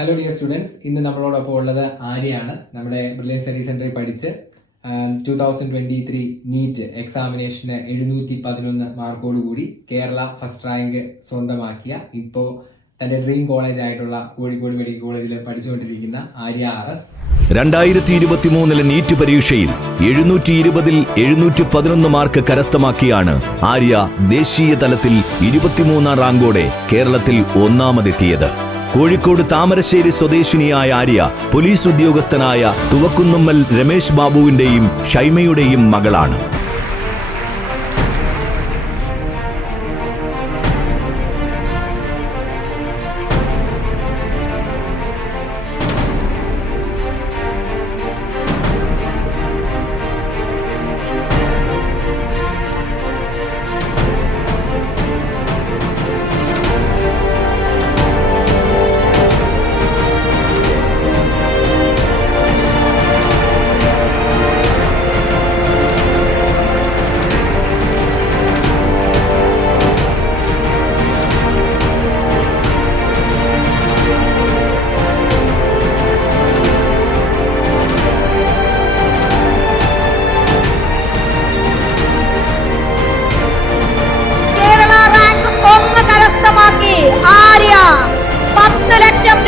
Hello dear students, ഇന്ന് നമ്മളോടൊപ്പം ഉള്ളത് ആര്യയാണ്. നമ്മുടെ ബ്രില്യൻ സ്റ്റഡി സെന്ററിൽ പഠിച്ച് 2023 നീറ്റ് എക്സാമിനേഷന് 711 മാർക്കോടുകൂടി കേരള ഫസ്റ്റ് റാങ്ക് സ്വന്തമാക്കിയ, ഇപ്പോൾ തന്റെ ഡ്രീം കോളേജ് ആയിട്ടുള്ള കോഴിക്കോട് മെഡിക്കൽ കോളേജിൽ പഠിച്ചുകൊണ്ടിരിക്കുന്ന ആര്യ RS. 2023 നീറ്റ് പരീക്ഷയിൽ 720-ൽ 711 മാർക്ക് കരസ്ഥമാക്കിയാണ് ആര്യ ദേശീയ തലത്തിൽ 23ാം റാങ്കോടെ കേരളത്തിൽ ഒന്നാമതെത്തിയത്. കോഴിക്കോട് താമരശ്ശേരി സ്വദേശിനിയായ ആര്യ പോലീസ് ഉദ്യോഗസ്ഥനായ തുവക്കുന്നമ്മൽ രമേശ് ബാബുവിന്റെയും ഷൈമയുടെയും മകളാണ്.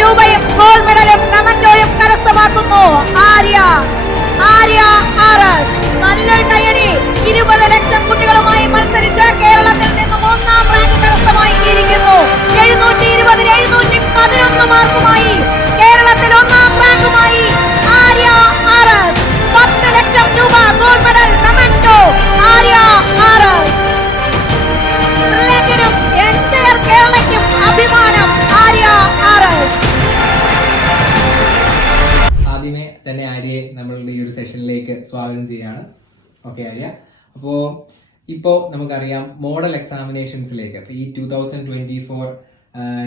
രൂപയും ഗോൾഡ് മെഡലും മെമന്റോയും കരസ്ഥമാക്കുന്നു ആര്യ RS. നല്ലൊരു കയ്യടി. 20 ലക്ഷം കുട്ടികളുമായി മത്സരിച്ച് കേരളത്തിൽ നിന്നും ഒന്നാം റാങ്ക് കരസ്ഥമാക്കിയിരിക്കുന്നു. 720-711 മാർക്കുമായി കേരളത്തിൽ ഒന്നാം റാങ്കുമായി ആര്യ RS. 10 ലക്ഷം രൂപ gold medal memento Arya RS. ബ്രില്യന്റിനും എൻറ്റയർ കേരളയ്ക്കും അഭിമാനം ആര്യ RS. ആദ്യമേ തന്നെ ആര്യയെ നമ്മളുടെ ഈ ഒരു സെഷനിലേക്ക് സ്വാഗതം ചെയ്യാണ്. ഓക്കെ ആര്യ, ഇപ്പോൾ നമുക്കറിയാം മോഡൽ എക്സാമിനേഷൻസിലേക്ക്, അപ്പോൾ ഈ 2024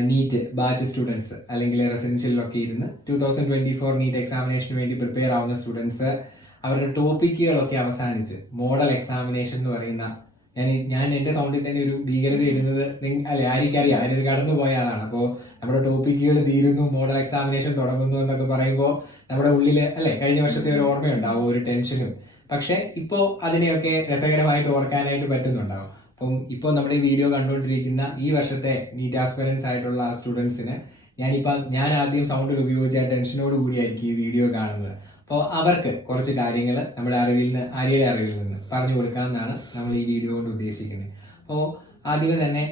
നീറ്റ് ബാച്ച് സ്റ്റുഡൻസ് അല്ലെങ്കിൽ റെസിഡൻഷ്യലിലൊക്കെ ഇരുന്ന് 2024 നീറ്റ് എക്സാമിനേഷന് വേണ്ടി പ്രിപ്പയർ ആവുന്ന സ്റ്റുഡൻസ് അവരുടെ ടോപ്പിക്കുകളൊക്കെ അവസാനിച്ച് മോഡൽ എക്സാമിനേഷൻ എന്ന് പറയുന്ന, ഞാൻ എൻ്റെ സൗണ്ടിൽ തന്നെ ഒരു ഭീകരത ഇടുന്നത് അല്ലെ ആർക്കറിയാം, അതിന് കടന്നു പോയ ആളാണ്. അപ്പോൾ നമ്മുടെ ടോപ്പിക്കുകൾ തീരുന്നു, മോഡൽ എക്സാമിനേഷൻ തുടങ്ങുന്നു എന്നൊക്കെ പറയുമ്പോൾ നമ്മുടെ ഉള്ളിൽ അല്ലെ കഴിഞ്ഞ വർഷത്തെ ഒരു ഓർമ്മയുണ്ടാവും, ഒരു ടെൻഷനും. പക്ഷെ ഇപ്പോൾ അതിനെയൊക്കെ രസകരമായിട്ട് ഓർക്കാനായിട്ട് പറ്റുന്നുണ്ടാവും. അപ്പം ഇപ്പോൾ നമ്മുടെ ഈ വീഡിയോ കണ്ടുകൊണ്ടിരിക്കുന്ന ഈ വർഷത്തെ നീറ്റ് ആസ്പിറൻസ് ആയിട്ടുള്ള സ്റ്റുഡൻസിന് ഞാൻ ആദ്യം സൗണ്ടിൽ ഉപയോഗിച്ച ടെൻഷനോട് കൂടിയായിരിക്കും ഈ വീഡിയോ കാണുന്നത്. അപ്പോൾ അവർക്ക് കുറച്ച് കാര്യങ്ങൾ നമ്മുടെ ആര്യയുടെ അറിവിൽ നിന്ന് പറഞ്ഞു കൊടുക്കാമെന്നാണ് നമ്മൾ ഈ വീഡിയോ കൊണ്ട് ഉദ്ദേശിക്കുന്നത്. അപ്പോൾ ആദ്യമേ തന്നെ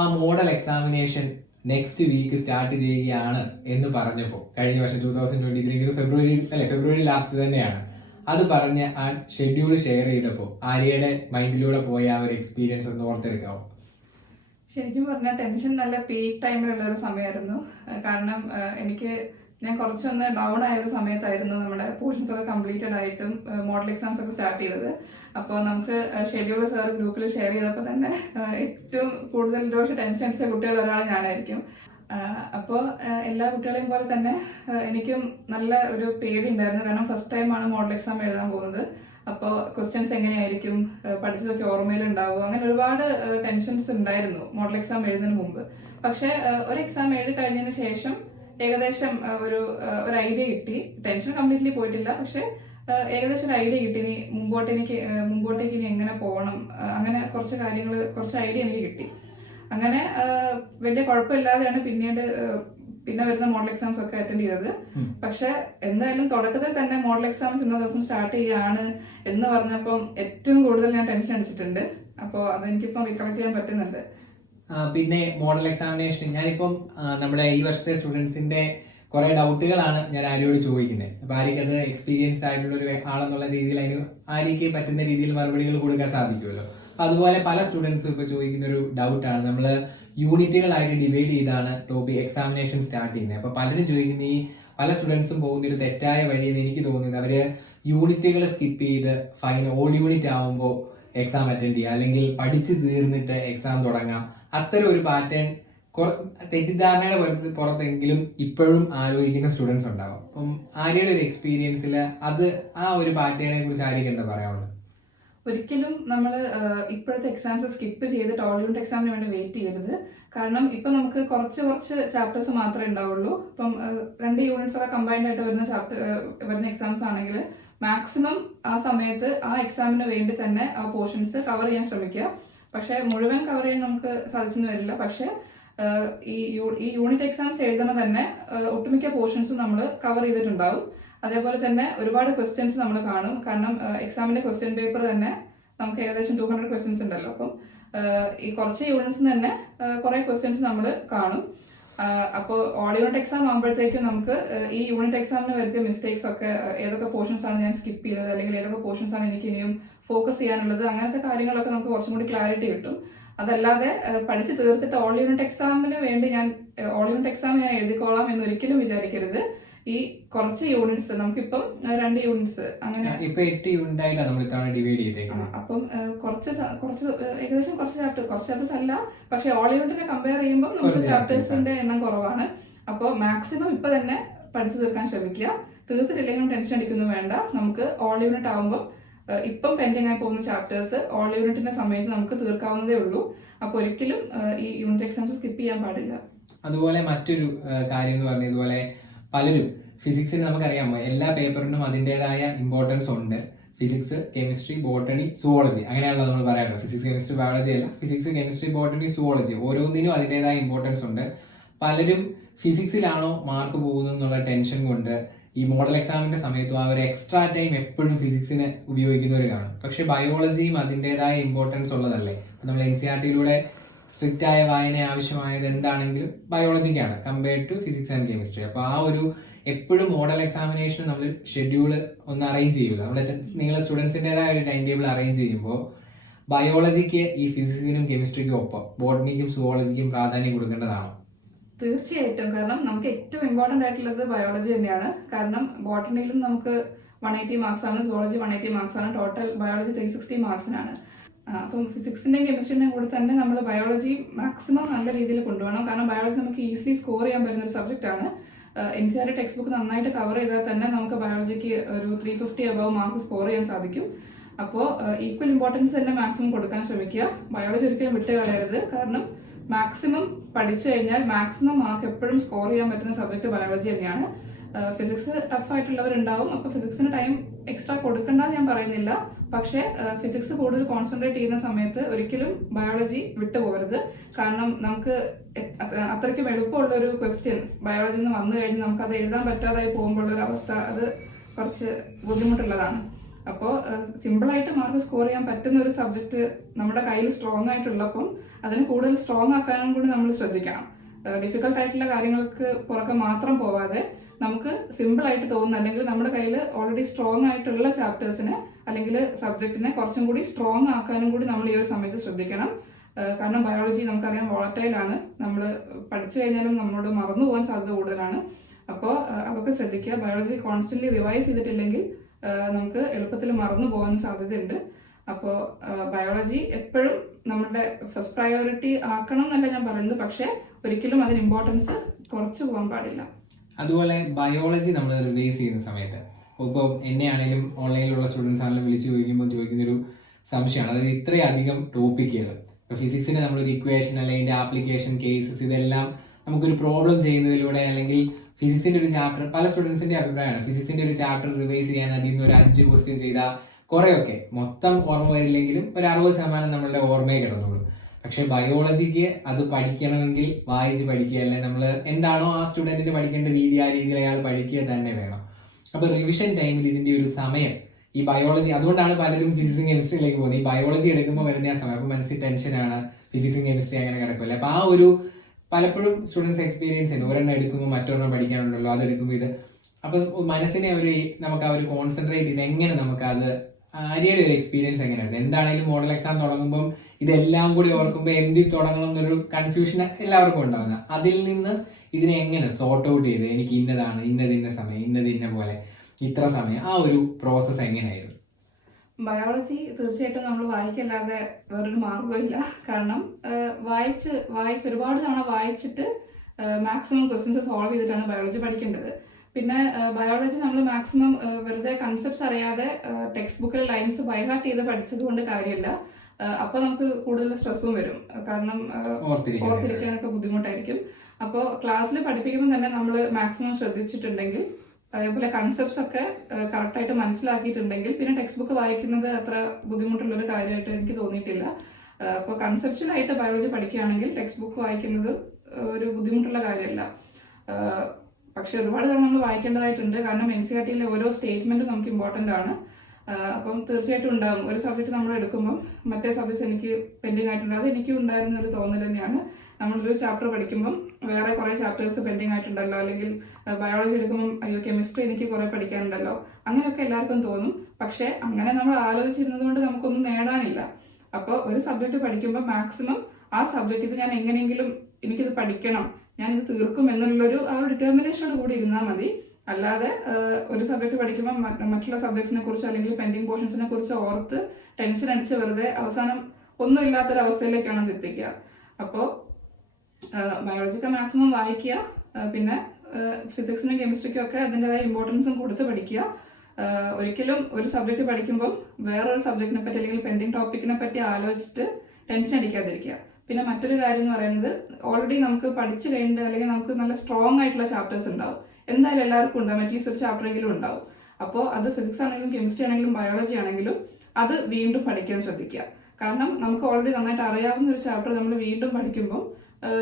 ആ model examination next week start ചെയ്യുകയാണ് എന്ന് പറഞ്ഞപ്പോൾ, കഴിഞ്ഞ വർഷം 2023 ഫെബ്രുവരി ലാസ്റ്റ് തന്നെയാണ് അത് പറഞ്ഞ് ആ ഷെഡ്യൂൾ ഷെയർ ചെയ്തപ്പോൾ ആര്യയുടെ മൈൻഡിലൂടെ പോയ ആ ഒരു എക്സ്പീരിയൻസ് ഒന്ന് ഓർത്തെടുക്കാവോ? ശരിക്കും പറഞ്ഞാൽ ടെൻഷൻ നല്ല പീക്ക് ടൈമിലുള്ള ഒരു സമയമായിരുന്നു. കാരണം ഞാൻ കുറച്ചൊന്ന് ഡൗൺ ആയ ഒരു സമയത്തായിരുന്നു നമ്മുടെ പോർഷൻസ് ഒക്കെ കംപ്ലീറ്റഡ് ആയിട്ടും മോഡൽ എക്സാംസ് ഒക്കെ സ്റ്റാർട്ട് ചെയ്തത്. അപ്പോൾ നമുക്ക് ഷെഡ്യൂൾ സാർ ഗ്രൂപ്പിൽ ഷെയർ ചെയ്തപ്പോൾ തന്നെ ഏറ്റവും കൂടുതൽ ടെൻഷൻ അടിച്ച കുട്ടികൾ ഒരാൾ ഞാനായിരിക്കും. അപ്പോൾ എല്ലാ കുട്ടികളെയും പോലെ തന്നെ എനിക്കും നല്ല ഒരു പേടി ഉണ്ടായിരുന്നു. കാരണം ഫസ്റ്റ് ടൈമാണ് മോഡൽ എക്സാം എഴുതാൻ പോകുന്നത്. അപ്പോൾ ക്വസ്റ്റ്യൻസ് എങ്ങനെയായിരിക്കും, പഠിച്ചതൊക്കെ ഓർമ്മയിലുണ്ടാവും, അങ്ങനെ ഒരുപാട് ടെൻഷൻസ് ഉണ്ടായിരുന്നു മോഡൽ എക്സാം എഴുതുന്നതിന് മുമ്പ്. പക്ഷെ ഒരു എക്സാം എഴുതി കഴിഞ്ഞതിന് ശേഷം ഏകദേശം ഒരു ഐഡിയ കിട്ടി. ടെൻഷൻ കംപ്ലീറ്റ്ലി പോയിട്ടില്ല, പക്ഷെ ഏകദേശം ഒരു ഐഡിയ കിട്ടി. ഇനി മുമ്പോട്ടേക്ക് ഇനി എങ്ങനെ പോകണം, അങ്ങനെ കുറച്ച് ഐഡിയ എനിക്ക് കിട്ടി. അങ്ങനെ വലിയ കുഴപ്പമില്ലാതെയാണ് പിന്നെ വരുന്ന മോഡൽ എക്സാംസ് ഒക്കെ അറ്റൻഡ് ചെയ്തത്. പക്ഷെ എന്തായാലും തുടക്കത്തിൽ തന്നെ മോഡൽ എക്സാംസ് ഇന്ന ദിവസം സ്റ്റാർട്ട് ചെയ്യാണ് എന്ന് പറഞ്ഞപ്പോൾ ഏറ്റവും കൂടുതൽ ഞാൻ ടെൻഷൻ അടിച്ചിട്ടുണ്ട്. അപ്പോൾ അതെനിക്കിപ്പം റിക്കലക്ട് ചെയ്യാൻ പറ്റുന്നുണ്ട്. പിന്നെ മോഡൽ എക്സാമിനേഷൻ ഞാനിപ്പം നമ്മുടെ ഈ വർഷത്തെ സ്റ്റുഡൻസിന്റെ കുറെ ഡൗട്ടുകളാണ് ഞാൻ ആര്യയോട് ചോദിക്കുന്നത്. അപ്പൊ ആര്യക്ക് അത് എക്സ്പീരിയൻസ്ഡ് ആയിട്ടുള്ള ഒരു ആളെന്നുള്ള രീതിയിൽ അതിന് ആര്യക്ക് പറ്റുന്ന രീതിയിൽ മറുപടികൾ കൊടുക്കാൻ സാധിക്കുമല്ലോ. അപ്പൊ അതുപോലെ പല സ്റ്റുഡൻസും ഇപ്പൊ ചോദിക്കുന്ന ഒരു ഡൗട്ടാണ്, നമ്മൾ യൂണിറ്റുകളായിട്ട് ഡിവൈഡ് ചെയ്താണ് ടോപ്പിക് എക്സാമിനേഷൻ സ്റ്റാർട്ട് ചെയ്യുന്നത്. അപ്പൊ പലരും ചോദിക്കുന്ന, ഈ പല സ്റ്റുഡൻസും പോകുന്ന ഒരു തെറ്റായ വഴിയെന്ന് എനിക്ക് തോന്നുന്നത്, അവര് യൂണിറ്റുകൾ സ്കിപ്പ് ചെയ്ത് ഓൾ യൂണിറ്റ് ആവുമ്പോൾ എക്സാം അറ്റൻഡ് ചെയ്യുക, അല്ലെങ്കിൽ പഠിച്ചു തീർന്നിട്ട് എക്സാം തുടങ്ങാം. അത്തരം ഒരു പാറ്റേൺ തെറ്റിദ്ധാരണയുടെ പുറത്തെങ്കിലും ഇപ്പോഴും ആലോചിക്കുന്ന സ്റ്റുഡൻസ് ഉണ്ടാവും. അപ്പം ആര്യയുടെ ഒരു എക്സ്പീരിയൻസിൽ ആ ഒരു പാറ്റേണിനെ കുറിച്ച് ആര്യക്ക് എന്താ പറയാനുള്ളത്? ഒരിക്കലും നമ്മൾ ഇപ്പോഴത്തെ എക്സാംസ് സ്കിപ്പ് ചെയ്തിട്ട് ഓൾ യൂണിറ്റ് എക്സാമിന് വേണ്ടി വെയിറ്റ് ചെയ്യരുത്. കാരണം ഇപ്പം നമുക്ക് കുറച്ച് ചാപ്റ്റേഴ്സ് മാത്രമേ ഉണ്ടാവുള്ളൂ. ഇപ്പം 2 യൂണിറ്റ്സ് ഒക്കെ കമ്പൈൻഡ് ആയിട്ട് വരുന്ന എക്സാംസ് ആണെങ്കിൽ മാക്സിമം ആ സമയത്ത് ആ എക്സാമിന് വേണ്ടി തന്നെ ആ പോർഷൻസ് കവർ ചെയ്യാൻ ശ്രമിക്കുക. പക്ഷെ മുഴുവൻ കവർ ചെയ്യാൻ നമുക്ക് സാധിച്ചെന്ന് വരില്ല. പക്ഷെ ഈ യൂണിറ്റ് എക്സാംസ് എഴുതുന്ന തന്നെ ഒട്ടുമിക്ക പോർഷൻസും നമ്മൾ കവർ ചെയ്തിട്ടുണ്ടാവും. അതേപോലെ തന്നെ ഒരുപാട് ക്വസ്റ്റ്യൻസ് നമ്മൾ കാണും. കാരണം എക്സാമിന്റെ ക്വസ്റ്റ്യൻ പേപ്പർ തന്നെ നമുക്ക് ഏകദേശം 200 ക്വസ്റ്റ്യൻസ് ഉണ്ടല്ലോ. അപ്പം ഈ കുറച്ച് യൂണിറ്റ്സ് തന്നെ കുറെ ക്വസ്റ്റ്യൻസ് നമ്മൾ കാണും. അപ്പോൾ ഓൾ യൂണിറ്റ് എക്സാം ആകുമ്പോഴത്തേക്കും നമുക്ക് ഈ യൂണിറ്റ് എക്സാമിന് വരുത്തിയ മിസ്റ്റേക്സ് ഒക്കെ ഏതൊക്കെ പോർഷൻസ് ആണ് ഞാൻ സ്കിപ്പ് ചെയ്തത്, അല്ലെങ്കിൽ ഏതൊക്കെ പോർഷൻസ് ആണ് എനിക്ക് ഇനിയും ഫോക്കസ് ചെയ്യാനുള്ളത്, അങ്ങനത്തെ കാര്യങ്ങളൊക്കെ നമുക്ക് കുറച്ചും കൂടി ക്ലാരിറ്റി കിട്ടും. അതല്ലാതെ പഠിച്ച് തീർത്തിട്ട് ഓൾ യൂണിറ്റ് എക്സാമിന് വേണ്ടി ഞാൻ എഴുതിക്കോളാം എന്നൊരിക്കലും വിചാരിക്കരുത്. ഈ കുറച്ച് യൂണിറ്റ്സ് നമുക്കിപ്പം 2 യൂണിറ്റ്സ് അങ്ങനെ 8 യൂണിറ്റ് ആയിട്ടാണ് നമ്മൾ ഇത്തവണ ഡിവൈഡ് ചെയ്തേക്കുന്നത്. അപ്പം ഏകദേശം കുറച്ച് ചാപ്റ്റേഴ്സ് അല്ല, പക്ഷെ ഓൾ യൂണിറ്റിനെ കമ്പയർ ചെയ്യുമ്പോൾ നമുക്ക് ചാപ്റ്റേഴ്സിന്റെ എണ്ണം കുറവാണ്. അപ്പോൾ മാക്സിമം ഇപ്പൊ തന്നെ പഠിച്ചു തീർക്കാൻ ശ്രമിക്കുക. തീർത്തിട്ടില്ലെങ്കിലും ടെൻഷൻ അടിക്കുന്നു വേണ്ട. നമുക്ക് ഓൾ യൂണിറ്റ് ആകുമ്പോൾ ഇപ്പം പെൻഡിങ് ആയി പോകുന്ന ചാപ്റ്റേഴ്സ് ഓൾ യൂണിറ്റിന്റെ സമയത്ത് നമുക്ക് തീർക്കാവുന്നതേ ഉള്ളൂ. അപ്പൊ ഒരിക്കലും ഈ യൂണിറ്റ് എക്സാംസ് സ്കിപ്പ് ചെയ്യാൻ പാടില്ല. അതുപോലെ മറ്റൊരു കാര്യം എന്ന് പറഞ്ഞ ഇതുപോലെ പലരും ഫിസിക്സിന് നമുക്കറിയാമോ എല്ലാ പേപ്പറിനും അതിൻ്റെതായ ഇമ്പോർട്ടൻസ് ഉണ്ട്. ഫിസിക്സ്, കെമിസ്ട്രി, ബോട്ടണി, സുവോളജി അങ്ങനെയാണല്ലോ നമ്മൾ പറയാറുള്ളത്. ഫിസിക്സ്, കെമിസ്ട്രി, ബയോളജി അല്ല, ഫിസിക്സ്, കെമിസ്ട്രി, ബോട്ടണി, സുവോളജി ഓരോന്നിനും അതിൻ്റെതായ ഇമ്പോർട്ടൻസ് ഉണ്ട്. പലരും ഫിസിക്സിലാണോ മാർക്ക് പോകുന്നത് എന്നുള്ള ടെൻഷൻ കൊണ്ട് ഈ മോഡൽ എക്സാമിന്റെ സമയത്തും ആ ഒരു എക്സ്ട്രാ ടൈം എപ്പോഴും ഫിസിക്സിന് ഉപയോഗിക്കുന്നവർ കാണും. പക്ഷെ ബയോളജിയും അതിൻ്റെതായ ഇമ്പോർട്ടൻസ് ഉള്ളതല്ലേ. നമ്മൾ NCERT-യിലൂടെ സ്ട്രിക്റ്റ് ആയ വായന ആവശ്യമായത് എന്താണെങ്കിലും ബയോളജിക്കാണ് compared to physics and chemistry. അപ്പോൾ ആ ഒരു എപ്പോഴും മോഡൽ എക്സാമിനേഷൻ നമ്മൾ ഷെഡ്യൂള് ഒന്ന് അറേഞ്ച് ചെയ്യൂല. നിങ്ങൾ സ്റ്റുഡൻസിൻ്റെതായ ഒരു ടൈം ടേബിൾ അറേഞ്ച് ചെയ്യുമ്പോൾ ബയോളജിക്ക് ഈ ഫിസിക്സിനും കെമിസ്ട്രിക്കും ഒപ്പം ബോട്ടണിക്കും സുവോളജിക്കും പ്രാധാന്യം കൊടുക്കേണ്ടതാണോ? തീർച്ചയായിട്ടും. കാരണം നമുക്ക് ഏറ്റവും ഇമ്പോർട്ടന്റ് ആയിട്ടുള്ളത് ബയോളജി തന്നെയാണ്. കാരണം ബോട്ടണിയിലും നമുക്ക് 180 മാർക്സ് ആണ്, സുവോളജി 180 മാർക്സ് ആണ്, ടോട്ടൽ ബയോളജി 360 മാർക്സിനാണ്. അപ്പം ഫിസിക്സിന്റെയും കെമിസ്ട്രിന്റെയും കൂടെ തന്നെ നമ്മൾ ബയോളജി മാക്സിമം നല്ല രീതിയിൽ കൊണ്ടുപോകണം. കാരണം ബയോളജി നമുക്ക് ഈസിലി സ്കോർ ചെയ്യാൻ പറ്റുന്ന ഒരു സബ്ജക്റ്റ് ആണ്. NCERT ടെക്സ്റ്റ് ബുക്ക് നന്നായിട്ട് കവർ ചെയ്താൽ തന്നെ നമുക്ക് ബയോളജിക്ക് ഒരു 350 അബവ് മാർക്ക് സ്കോർ ചെയ്യാൻ സാധിക്കും. അപ്പോൾ ഈക്വൽ ഇമ്പോർട്ടൻസ് തന്നെ മാക്സിമം കൊടുക്കാൻ ശ്രമിക്കുക. ബയോളജി ഒരിക്കലും വിട്ട് കളയരുത്. കാരണം മാക്സിമം പഠിച്ചു കഴിഞ്ഞാൽ മാക്സിമം മാർക്ക് എപ്പോഴും സ്കോർ ചെയ്യാൻ പറ്റുന്ന സബ്ജക്ട് ബയോളജി തന്നെയാണ്. ഫിസിക്സ് ടഫ് ആയിട്ടുള്ളവരുണ്ടാവും. അപ്പോൾ ഫിസിക്സിന് ടൈം എക്സ്ട്രാ കൊടുക്കണ്ടെന്ന് ഞാൻ പറയുന്നില്ല. പക്ഷേ ഫിസിക്സ് കൂടുതൽ കോൺസെൻട്രേറ്റ് ചെയ്യുന്ന സമയത്ത് ഒരിക്കലും ബയോളജി വിട്ടുപോകരുത്. കാരണം നമുക്ക് അത്രയ്ക്കും എളുപ്പമുള്ള ഒരു ക്വസ്റ്റ്യൻ ബയോളജിയിൽ നിന്ന് വന്നു കഴിഞ്ഞ് നമുക്ക് അത് എഴുതാൻ പറ്റാതായി പോകുമ്പോഴുള്ളൊരു അവസ്ഥ അത് കുറച്ച് ബുദ്ധിമുട്ടുള്ളതാണ്. അപ്പോൾ സിമ്പിളായിട്ട് മാർക്ക് സ്കോർ ചെയ്യാൻ പറ്റുന്ന ഒരു സബ്ജക്റ്റ് നമ്മുടെ കയ്യിൽ സ്ട്രോങ് ആയിട്ടുള്ളപ്പം അതിന് കൂടുതൽ സ്ട്രോങ് ആക്കാനും കൂടി നമ്മൾ ശ്രദ്ധിക്കണം. ഡിഫിക്കൽട്ട് ആയിട്ടുള്ള കാര്യങ്ങൾക്ക് പുറകെ മാത്രം പോവാതെ നമുക്ക് സിമ്പിൾ ആയിട്ട് തോന്നുന്ന അല്ലെങ്കിൽ നമ്മുടെ കയ്യിൽ ഓൾറെഡി സ്ട്രോങ് ആയിട്ടുള്ള ചാപ്റ്റേഴ്സിനെ അല്ലെങ്കിൽ സബ്ജക്റ്റിനെ കുറച്ചും കൂടി സ്ട്രോങ് ആക്കാനും കൂടി നമ്മൾ ഈ ഒരു സമയത്ത് ശ്രദ്ധിക്കണം. കാരണം ബയോളജി നമുക്കറിയാം വോളറ്റൈലാണ്. നമ്മൾ പഠിച്ചു കഴിഞ്ഞാലും നമ്മളോട് മറന്നു പോകാൻ സാധ്യത കൂടുതലാണ്. അപ്പോൾ അതൊക്കെ ശ്രദ്ധിക്കുക. ബയോളജി കോൺസ്റ്റന്റ്ലി റിവൈസ് ചെയ്തിട്ടില്ലെങ്കിൽ നമുക്ക് എളുപ്പത്തിൽ മറന്നു പോകാൻ സാധ്യതയുണ്ട്. അപ്പോൾ ബയോളജി എപ്പോഴും നമ്മുടെ ഫസ്റ്റ് പ്രയോറിറ്റി ആക്കണം എന്നല്ല ഞാൻ പറയുന്നത്. പക്ഷേ ഒരിക്കലും അതിന് ഇമ്പോർട്ടൻസ് കുറച്ച് പോകാൻ പാടില്ല. അതുപോലെ ബയോളജി നമ്മൾ റിവൈസ് ചെയ്യുന്ന സമയത്ത് ഇപ്പോൾ എന്നെയാണെങ്കിലും ഓൺലൈനിലുള്ള സ്റ്റുഡൻസ് ആണെങ്കിലും വിളിച്ച് ചോദിക്കുന്നൊരു സംശയമാണ്. അതായത് ഇത്രയധികം ടോപ്പിക്കുകൾ ഇപ്പോൾ ഫിസിക്സിന് നമ്മളൊരു ഇക്വേഷൻ അല്ലെങ്കിൽ അതിൻ്റെ ആപ്ലിക്കേഷൻ കേസസ് ഇതെല്ലാം നമുക്കൊരു പ്രോബ്ലം ചെയ്യുന്നതിലൂടെ അല്ലെങ്കിൽ ഫിസിക്സിന്റെ ഒരു ചാപ്റ്റർ പല സ്റ്റുഡൻസിന്റെ അഭിപ്രായമാണ് ഫിസിക്സിന്റെ ഒരു ചാപ്റ്റർ റിവൈസ് ചെയ്യാൻ അതിൽ നിന്ന് ഒരു 5 ക്വസ്റ്റ്യൻ ചെയ്താൽ കുറെയൊക്കെ മൊത്തം ഓർമ്മ വരില്ലെങ്കിലും ഒരു 60% നമ്മളുടെ ഓർമ്മയെ കിടന്നുള്ളൂ. പക്ഷെ ബയോളജിക്ക് അത് പഠിക്കണമെങ്കിൽ വായിച്ച് പഠിക്കുക, അല്ലെങ്കിൽ നമ്മൾ എന്താണോ ആ സ്റ്റുഡൻറ്റിന് പഠിക്കേണ്ട രീതി ആ രീതിയിൽ അയാൾ പഠിക്കുക തന്നെ വേണം. അപ്പൊ റിവിഷൻ ടൈമിൽ ഇതിന്റെ ഒരു സമയം ഈ ബയോളജി, അതുകൊണ്ടാണ് പലരും ഫിസിക്സും കെമിസ്ട്രിയിലേക്ക് പോകുന്നത്. ഈ ബയോളജി എടുക്കുമ്പോൾ വരുന്ന ആ സമയം അപ്പൊ മനസ്സിൽ ടെൻഷനാണ്, ഫിസിക്സും കെമിസ്ട്രി അങ്ങനെ കിടക്കില്ല. അപ്പൊ ആ ഒരു പലപ്പോഴും സ്റ്റുഡൻസ് എക്സ്പീരിയൻസ് ഉണ്ട്, ഒരെണ്ണം എടുക്കുമ്പോൾ മറ്റൊരെണ്ണം പഠിക്കാനുണ്ടല്ലോ, അതെടുക്കുമ്പോൾ ഇത്. അപ്പൊ മനസ്സിനെ നമുക്ക് ആ ഒരു കോൺസെൻട്രേറ്റ് ചെയ്ത് എങ്ങനെ നമുക്കത് ആര്യയുടെ ഒരു എക്സ്പീരിയൻസ് എങ്ങനെയാണ്? എന്താണെങ്കിലും മോഡൽ എക്സാം തുടങ്ങുമ്പോൾ ഇതെല്ലാം കൂടി ഓർക്കുമ്പോൾ എന്തിൽ തുടങ്ങണം എന്നൊരു കൺഫ്യൂഷൻ എല്ലാവർക്കും ഉണ്ടാവുന്ന, അതിൽ നിന്ന് ഇതിനെ എങ്ങനെ സോർട്ട് ഔട്ട് ചെയ്ത് എനിക്ക് ഇന്നതാണ്, ഇന്ന സമയം, ഇന്ന പോലെ ഇത്ര സമയം, ആ ഒരു പ്രോസസ്സ് എങ്ങനെയായിരുന്നു? ബയോളജി തീർച്ചയായിട്ടും നമ്മൾ വായിക്കല്ലാതെ വേറൊരു മാർഗമില്ല. കാരണം വായിച്ച് ഒരുപാട് തവണ വായിച്ചിട്ട് മാക്സിമം ക്വസ്റ്റ്യൻസ് സോൾവ് ചെയ്തിട്ടാണ് ബയോളജി പഠിക്കേണ്ടത്. പിന്നെ ബയോളജി നമ്മൾ മാക്സിമം വെറുതെ കൺസെപ്റ്റ്സ് അറിയാതെ ടെക്സ്റ്റ് ബുക്കിലെ ലൈൻസ് ബൈഹാർട്ട് ചെയ്ത് പഠിച്ചത് കൊണ്ട് കാര്യമില്ല. അപ്പോൾ നമുക്ക് കൂടുതൽ സ്ട്രെസ്സും വരും, കാരണം ഓർത്തിരിക്കാനൊക്കെ ബുദ്ധിമുട്ടായിരിക്കും. അപ്പോൾ ക്ലാസ്സിൽ പഠിപ്പിക്കുമ്പോൾ തന്നെ നമ്മൾ മാക്സിമം ശ്രദ്ധിച്ചിട്ടുണ്ടെങ്കിൽ, അതേപോലെ കൺസെപ്റ്റ്സ് ഒക്കെ കറക്റ്റായിട്ട് മനസ്സിലാക്കിയിട്ടുണ്ടെങ്കിൽ പിന്നെ ടെക്സ്റ്റ് ബുക്ക് വായിക്കുന്നത് അത്ര ബുദ്ധിമുട്ടുള്ളൊരു കാര്യമായിട്ട് എനിക്ക് തോന്നിയിട്ടില്ല. അപ്പോൾ കൺസെപ്ച്വലായിട്ട് ബയോളജി പഠിക്കുകയാണെങ്കിൽ ടെക്സ്റ്റ് ബുക്ക് വായിക്കുന്നത് ഒരു ബുദ്ധിമുട്ടുള്ള കാര്യമല്ല. പക്ഷെ ഒരുപാട് തവണ നമ്മൾ വായിക്കേണ്ടതായിട്ടുണ്ട്, കാരണം NCERT-യിലെ ഓരോ സ്റ്റേറ്റ്മെന്റും നമുക്ക് ഇമ്പോർട്ടൻ്റ് ആണ്. അപ്പം തീർച്ചയായിട്ടും ഉണ്ടാകും. ഒരു സബ്ജക്റ്റ് നമ്മൾ എടുക്കുമ്പം മറ്റേ സബ്ജക്ട്സ് എനിക്ക് പെൻഡിങ് ആയിട്ടുണ്ട്. അത് എനിക്കും ഉണ്ടായിരുന്ന ഒരു തോന്നൽ തന്നെയാണ്. നമ്മളൊരു ചാപ്റ്റർ പഠിക്കുമ്പം വേറെ കുറേ ചാപ്റ്റേഴ്സ് പെൻഡിങ് ആയിട്ടുണ്ടല്ലോ, അല്ലെങ്കിൽ ബയോളജി എടുക്കുമ്പം അയ്യോ കെമിസ്ട്രി എനിക്ക് കുറേ പഠിക്കാനുണ്ടല്ലോ, അങ്ങനെയൊക്കെ എല്ലാവർക്കും തോന്നും. പക്ഷേ അങ്ങനെ നമ്മൾ ആലോചിച്ചിരുന്നത് കൊണ്ട് നമുക്കൊന്നും നേടാനില്ല. അപ്പോൾ ഒരു സബ്ജക്റ്റ് പഠിക്കുമ്പോൾ മാക്സിമം ആ സബ്ജക്റ്റ് ഇത് ഞാൻ എങ്ങനെയെങ്കിലും എനിക്കിത് പഠിക്കണം, ഞാനിത് തീർക്കും എന്നുള്ളൊരു ആ ഒരു ഡിറ്റർമിനേഷനോട് കൂടി ഇരുന്നാൽ മതി. അല്ലാതെ ഒരു സബ്ജക്റ്റ് പഠിക്കുമ്പോൾ മറ്റുള്ള സബ്ജക്ട്സിനെ കുറിച്ച് അല്ലെങ്കിൽ പെൻഡിങ് പോർഷൻസിനെ കുറിച്ച് ഓർത്ത് ടെൻഷൻ അടിച്ച് വെറുതെ അവസാനം ഒന്നുമില്ലാത്തൊരവസ്ഥയിലേക്കാണ് അത് എത്തിക്കുക. അപ്പോൾ ബയോളജിക്ക് മാക്സിമം വായിക്കുക, പിന്നെ ഫിസിക്സിനും കെമിസ്ട്രിക്കും ഒക്കെ അതിൻ്റെതായ ഇമ്പോർട്ടൻസും കൊടുത്ത് പഠിക്കുക. ഒരിക്കലും ഒരു സബ്ജക്റ്റ് പഠിക്കുമ്പോൾ വേറൊരു സബ്ജക്റ്റിനെ പറ്റി അല്ലെങ്കിൽ പെൻഡിങ് ടോപ്പിക്കിനെ പറ്റി ആലോചിച്ചിട്ട് ടെൻഷൻ അടിക്കാതിരിക്കുക. പിന്നെ മറ്റൊരു കാര്യം എന്ന് പറയുന്നത്, ഓൾറെഡി നമുക്ക് പഠിച്ചു കഴിഞ്ഞിട്ട് അല്ലെങ്കിൽ നമുക്ക് നല്ല സ്ട്രോങ് ആയിട്ടുള്ള ചാപ്റ്റേഴ്സ് ഉണ്ടാവും, എന്തായാലും എല്ലാവർക്കും ഉണ്ടാവും, അറ്റ്ലീസ്റ്റ് ഒരു ചാപ്റ്ററെങ്കിലും ഉണ്ടാവും. അപ്പോൾ അത് ഫിസിക്സ് ആണെങ്കിലും കെമിസ്ട്രി ആണെങ്കിലും ബയോളജി ആണെങ്കിലും അത് വീണ്ടും പഠിക്കാൻ ശ്രദ്ധിക്കുക. കാരണം നമുക്ക് ഓൾറെഡി നന്നായിട്ട് അറിയാവുന്ന ഒരു ചാപ്റ്റർ നമ്മൾ വീണ്ടും പഠിക്കുമ്പോൾ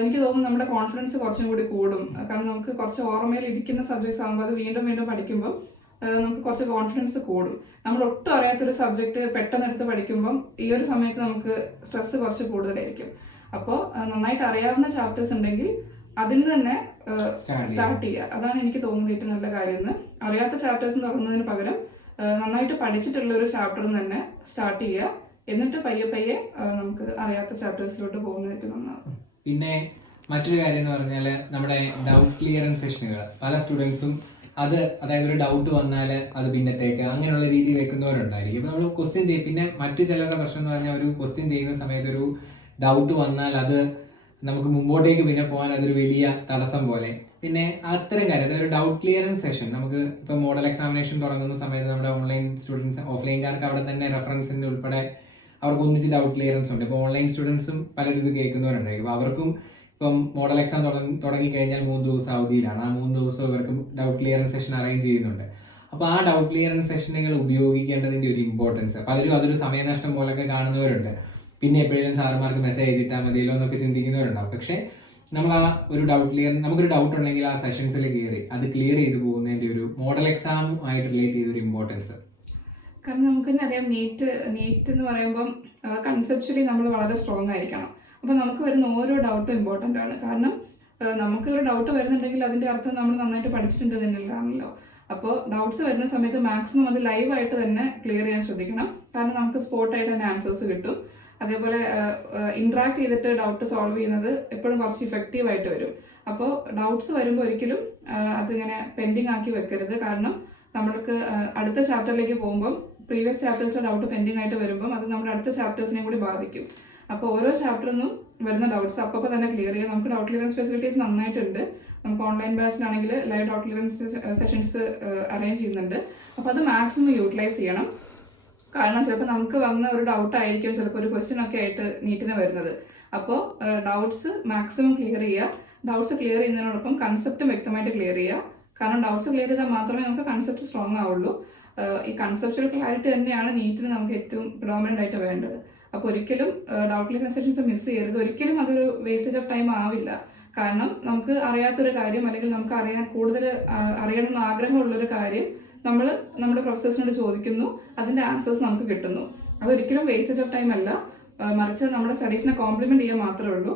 എനിക്ക് തോന്നുന്നു നമ്മുടെ കോൺഫിഡൻസ് കുറച്ചും കൂടി കൂടും. കാരണം നമുക്ക് കുറച്ച് ഓർമ്മയിൽ ഇരിക്കുന്ന സബ്ജക്ട്സ് ആകുമ്പോൾ അത് വീണ്ടും വീണ്ടും പഠിക്കുമ്പോൾ നമുക്ക് കുറച്ച് കോൺഫിഡൻസ് കൂടും. നമ്മൾ ഒട്ടും അറിയാത്തൊരു സബ്ജക്റ്റ് പെട്ടെന്ന് എടുത്ത് പഠിക്കുമ്പം ഈ ഒരു സമയത്ത് നമുക്ക് സ്ട്രെസ് കുറച്ച് കൂടുതലായിരിക്കും. അപ്പോൾ നന്നായിട്ട് അറിയാവുന്ന ചാപ്റ്റേഴ്സ് ഉണ്ടെങ്കിൽ അതിൽ തന്നെ സ്റ്റാർട്ട് ചെയ്യുക. അതാണ് എനിക്ക് തോന്നുന്നത് ഏറ്റവും നല്ല കാര്യം. അറിയാത്ത ചാപ്റ്റേഴ്സ് തുടങ്ങുന്നതിന് പകരം നന്നായിട്ട് പഠിച്ചിട്ടുള്ള ഒരു ചാപ്റ്ററിൽ തന്നെ സ്റ്റാർട്ട് ചെയ്യുക, എന്നിട്ട് പയ്യെ പയ്യെ നമുക്ക് അറിയാത്ത ചാപ്റ്റേഴ്സിലോട്ട് പോകുന്നതായിട്ട് നന്നാവും. പിന്നെ മറ്റൊരു കാര്യം എന്ന് പറഞ്ഞാൽ നമ്മുടെ ഡൗട്ട് ക്ലിയറൻസ് സെഷനുകൾ പല സ്റ്റുഡൻസും അതായത് ഒരു ഡൗട്ട് വന്നാൽ അത് പിന്നത്തേക്ക് അങ്ങനെയുള്ള രീതി വെക്കുന്നവരുണ്ടായിരിക്കും. ഇപ്പം നമ്മൾ ക്വസ്റ്റ്യൻ ചെയ്യും. പിന്നെ മറ്റു ചിലരുടെ പ്രശ്നം എന്ന് പറഞ്ഞാൽ ഒരു ക്വസ്റ്റ്യൻ ചെയ്യുന്ന സമയത്ത് ഒരു ഡൗട്ട് വന്നാൽ അത് നമുക്ക് മുമ്പോട്ടേക്ക് പിന്നെ പോകാൻ അതൊരു വലിയ തടസ്സം പോലെ. പിന്നെ അത്തരം കാര്യം അതായത് ഡൗട്ട് ക്ലിയറൻസ് സെഷൻ നമുക്ക് ഇപ്പോൾ മോഡൽ എക്സാമിനേഷൻ തുടങ്ങുന്ന സമയത്ത് നമ്മുടെ ഓൺലൈൻ സ്റ്റുഡൻസ് ഓഫ്ലൈൻകാർക്ക് അവിടെ തന്നെ റെഫറൻസിൻ്റെ ഉൾപ്പെടെ അവർക്ക് ഒന്നിച്ച് ഡൗട്ട് ക്ലിയറൻസ് ഉണ്ട്. ഇപ്പോൾ ഓൺലൈൻ സ്റ്റുഡൻസും പലരും ഇത് കേൾക്കുന്നവരുണ്ടായിരിക്കും. അപ്പോൾ അവർക്കും ഇപ്പം മോഡൽ എക്സാം തുടങ്ങിക്കഴിഞ്ഞാൽ 3 ദിവസം അവധിയിലാണ്. ആ 3 ദിവസം ഇവർക്ക് ഡൗട്ട് ക്ലിയറൻസ് സെഷൻ അറേഞ്ച് ചെയ്യുന്നുണ്ട്. അപ്പോൾ ആ ഡൗട്ട് ക്ലിയറൻസ് സെഷനുകൾ ഉപയോഗിക്കേണ്ടതിൻ്റെ ഒരു ഇമ്പോർട്ടൻസ് പലരും അതൊരു സമയനഷ്ടം പോലൊക്കെ കാണുന്നവരുണ്ട്. പിന്നെ എപ്പോഴും സാറുമാർക്ക് മെസ്സേജ് അയച്ചിട്ടാൽ മതിയല്ലോ എന്നൊക്കെ ചിന്തിക്കുന്നവരുണ്ടാവും. പക്ഷേ നമ്മൾ ആ ഒരു നമുക്കൊരു ഡൗട്ട് ഉണ്ടെങ്കിൽ ആ സെഷൻസിൽ കയറി അത് ക്ലിയർ ചെയ്ത് പോകുന്നതിൻ്റെ ഒരു മോഡൽ എക്സാമുമായിട്ട് റിലേറ്റ് ചെയ്തൊരു ഇമ്പോർട്ടൻസ്. കാരണം നമുക്ക് തന്നെ അറിയാം, നീറ്റ് എന്ന് പറയുമ്പം കൺസെപ്ച്വലി നമ്മൾ വളരെ സ്ട്രോങ് ആയിരിക്കണം. അപ്പോൾ നമുക്ക് വരുന്ന ഓരോ ഡൗട്ടും ഇമ്പോർട്ടൻ്റ് ആണ്. കാരണം നമുക്ക് ഒരു ഡൗട്ട് വരുന്നുണ്ടെങ്കിൽ അതിൻ്റെ അർത്ഥം നമ്മൾ നന്നായിട്ട് പഠിച്ചിട്ടുണ്ട് തന്നെയാണല്ലോ. അപ്പോൾ ഡൗട്ട്സ് വരുന്ന സമയത്ത് മാക്സിമം അത് ലൈവായിട്ട് തന്നെ ക്ലിയർ ചെയ്യാൻ ശ്രദ്ധിക്കണം. കാരണം നമുക്ക് സ്പോട്ടായിട്ട് തന്നെ ആൻസേഴ്സ് കിട്ടും. അതേപോലെ ഇന്ററാക്ട് ചെയ്തിട്ട് ഡൗട്ട് സോൾവ് ചെയ്യുന്നത് എപ്പോഴും കുറച്ച് ഇഫക്റ്റീവ് ആയിട്ട് വരും. അപ്പോൾ ഡൗട്ട്സ് വരുമ്പോൾ ഒരിക്കലും അതിങ്ങനെ പെൻഡിങ് ആക്കി വെക്കരുത്. കാരണം നമ്മൾക്ക് അടുത്ത ചാപ്റ്ററിലേക്ക് പോകുമ്പം പ്രീവിയസ് ചാപ്റ്റേഴ്സിലെ ഡൗട്ട് പെൻഡിങ് ആയിട്ട് വരുമ്പം അത് നമ്മുടെ അടുത്ത ചാപ്റ്റേഴ്സിനെ കൂടി ബാധിക്കും. അപ്പോൾ ഓരോ ചാപ്റ്ററിൽ നിന്നും വരുന്ന ഡൗട്ട്സ് അപ്പോൾ തന്നെ ക്ലിയർ ചെയ്യാം. നമുക്ക് ഡൗട്ട് ക്ലിയറൻസ് ഫെസിലിറ്റീസ് നന്നായിട്ടുണ്ട്. നമുക്ക് ഓൺലൈൻ ബാച്ചിലാണെങ്കിൽ live doubt clearance sessions arrange ചെയ്യുന്നുണ്ട്. അപ്പോൾ അത് മാക്സിമം യൂട്ടിലൈസ് ചെയ്യണം. കാരണം ചിലപ്പോൾ നമുക്ക് വന്ന ഒരു ഡൗട്ട് ആയിരിക്കും ചിലപ്പോൾ ഒരു ക്വസ്റ്റ്യൻ ഒക്കെ ആയിട്ട് നീറ്റിന് വരുന്നത്. അപ്പോൾ ഡൗട്ട്സ് മാക്സിമം ക്ലിയർ ചെയ്യുക. ഡൗട്ട്സ് ക്ലിയർ ചെയ്യുന്നതിനോടൊപ്പം കൺസെപ്റ്റും വ്യക്തമായിട്ട് ക്ലിയർ ചെയ്യുക. കാരണം ഡൗട്ട്സ് ക്ലിയർ ചെയ്താൽ മാത്രമേ നമുക്ക് കൺസെപ്റ്റ് സ്ട്രോങ് ആവുള്ളൂ. ഈ കൺസെപ്ച്വൽ ക്ലാരിറ്റി തന്നെയാണ് നീറ്റിന് നമുക്ക് ഏറ്റവും പ്രിഡോമിനൻ്റ് ആയിട്ട് വേണ്ടത്. അപ്പോൾ ഒരിക്കലും ഡൗട്ട് ക്ലിയറൻസ് സെഷൻസ് മിസ് ചെയ്യരുത്. ഒരിക്കലും അതൊരു വേസ്റ്റേജ് ഓഫ് ടൈം ആവില്ല. കാരണം നമുക്ക് അറിയാത്തൊരു കാര്യം അല്ലെങ്കിൽ നമുക്ക് കൂടുതൽ അറിയണമെന്ന് ആഗ്രഹമുള്ളൊരു കാര്യം നമ്മൾ നമ്മുടെ പ്രൊഫസേഴ്സിനോട് ചോദിക്കുന്നു, അതിന്റെ ആൻസേഴ്സ് നമുക്ക് കിട്ടുന്നു. അതൊരിക്കലും വേസ്റ്റേജ് ഓഫ് ടൈം അല്ല, മറിച്ച് നമ്മുടെ സ്റ്റഡീസിനെ കോംപ്ലിമെന്റ് ചെയ്യാൻ മാത്രമേ ഉള്ളൂ.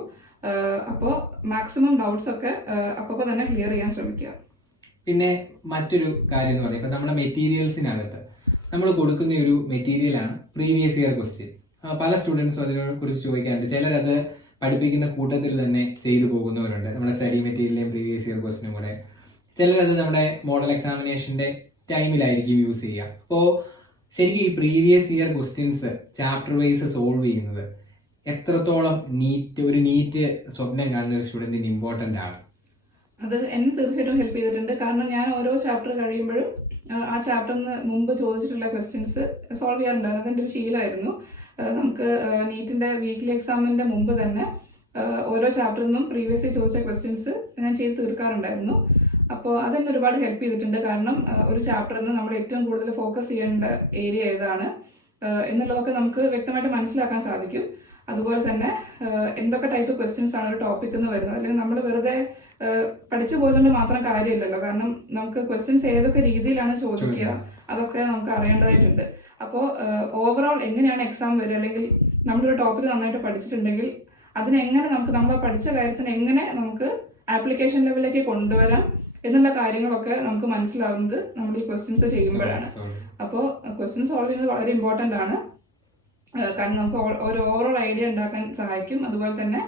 അപ്പോൾ മാക്സിമം ഡൗട്ട്സ് ഒക്കെ അപ്പോൾ തന്നെ ക്ലിയർ ചെയ്യാൻ ശ്രമിക്കുക. പിന്നെ മറ്റൊരു കാര്യം എന്ന് പറയുമ്പോൾ നമ്മുടെ മെറ്റീരിയൽസിനകത്ത് നമ്മൾ കൊടുക്കുന്ന ഒരു മെറ്റീരിയലാണ് പ്രീവിയസ് ഇയർ ക്വസ്റ്റ്യൻ. പല സ്റ്റുഡൻസും അതിനെക്കുറിച്ച് ചോദിക്കാറുണ്ട്. ചിലരത് പഠിപ്പിക്കുന്ന കൂട്ടത്തിൽ തന്നെ ചെയ്തു പോകുന്നവരുണ്ട്, നമ്മുടെ സ്റ്റഡി മെറ്റീരിയലും പ്രീവിയസ് ഇയർ ക്വസ്റ്റ്യനും കൂടെ. ചിലരത് നമ്മുടെ മോഡൽ എക്സാമിനേഷൻ്റെ ടൈമിലായിരിക്കും യൂസ് ചെയ്യുക. അപ്പോൾ ശരിക്കും ഈ previous year questions chapter wise solve ചെയ്യുന്നത് എത്രത്തോളം ഒരു നീറ്റ് സ്വപ്നം കാണുന്ന ഒരു സ്റ്റുഡൻറ്റിന് ഇമ്പോർട്ടൻ്റ് ആണ്? അത് എന്നെ തീർച്ചയായിട്ടും ഹെൽപ്പ് ചെയ്തിട്ടുണ്ട്. കാരണം ഞാൻ ഓരോ ചാപ്റ്റർ കഴിയുമ്പോഴും ആ ചാപ്റ്ററിന് മുമ്പ് ചോദിച്ചിട്ടുള്ള ക്വസ്റ്റ്യൻസ് സോൾവ് ചെയ്യാറുണ്ടായിരുന്നു. അതെൻ്റെ ഒരു ശീലമായിരുന്നു. നമുക്ക് നീറ്റിൻ്റെ വീക്ക്ലി എക്സാമിൻ്റെ മുമ്പ് തന്നെ ഓരോ ചാപ്റ്ററിൽ നിന്നും പ്രീവിയസ്ലി ചോദിച്ച ക്വസ്റ്റ്യൻസ് ഞാൻ ചെയ്ത് തീർക്കാറുണ്ടായിരുന്നു. അപ്പോൾ അതെന്നെ ഒരുപാട് ഹെൽപ്പ് ചെയ്തിട്ടുണ്ട്. കാരണം ഒരു ചാപ്റ്ററിൽ നിന്ന് നമ്മൾ ഏറ്റവും കൂടുതൽ ഫോക്കസ് ചെയ്യേണ്ട ഏരിയ ഏതാണ് എന്നുള്ളതൊക്കെ നമുക്ക് വ്യക്തമായിട്ട് മനസ്സിലാക്കാൻ സാധിക്കും. അതുപോലെ തന്നെ എന്തൊക്കെ ടൈപ്പ് ക്വസ്റ്റ്യൻസ് ആണ് ഒരു ടോപ്പിക് എന്ന് വരുന്നത്. അല്ലെങ്കിൽ നമ്മൾ വെറുതെ പഠിച്ചു പോയതുകൊണ്ട് മാത്രം കാര്യമില്ലല്ലോ. കാരണം നമുക്ക് ക്വസ്റ്റ്യൻസ് ഏതൊക്കെ രീതിയിലാണ് ചോദിക്കുക അതൊക്കെ നമുക്ക് അറിയേണ്ടതായിട്ടുണ്ട്. അപ്പോൾ ഓവറോൾ എങ്ങനെയാണ് എക്സാം വരിക, അല്ലെങ്കിൽ നമ്മളൊരു ടോപ്പിക് നന്നായിട്ട് പഠിച്ചിട്ടുണ്ടെങ്കിൽ അതിനെങ്ങനെ നമുക്ക് നമ്മൾ പഠിച്ച കാര്യത്തിന് എങ്ങനെ നമുക്ക് ആപ്ലിക്കേഷൻ ലെവലിലേക്ക് കൊണ്ടുവരാം എന്നുള്ള കാര്യങ്ങളൊക്കെ നമുക്ക് മനസ്സിലാവുന്നത് നമ്മൾ ഈ ക്വസ്റ്റ്യൻസ് ചെയ്യുമ്പോഴാണ്. അപ്പോൾ ക്വസ്റ്റ്യൻസ് സോൾവ് ചെയ്യുന്നത് വളരെ ഇമ്പോർട്ടൻ്റ് ആണ്. കാരണം നമുക്ക് ഒരു ഓവറോൾ ഐഡിയ ഉണ്ടാക്കാൻ സഹായിക്കും. അതുപോലെ തന്നെ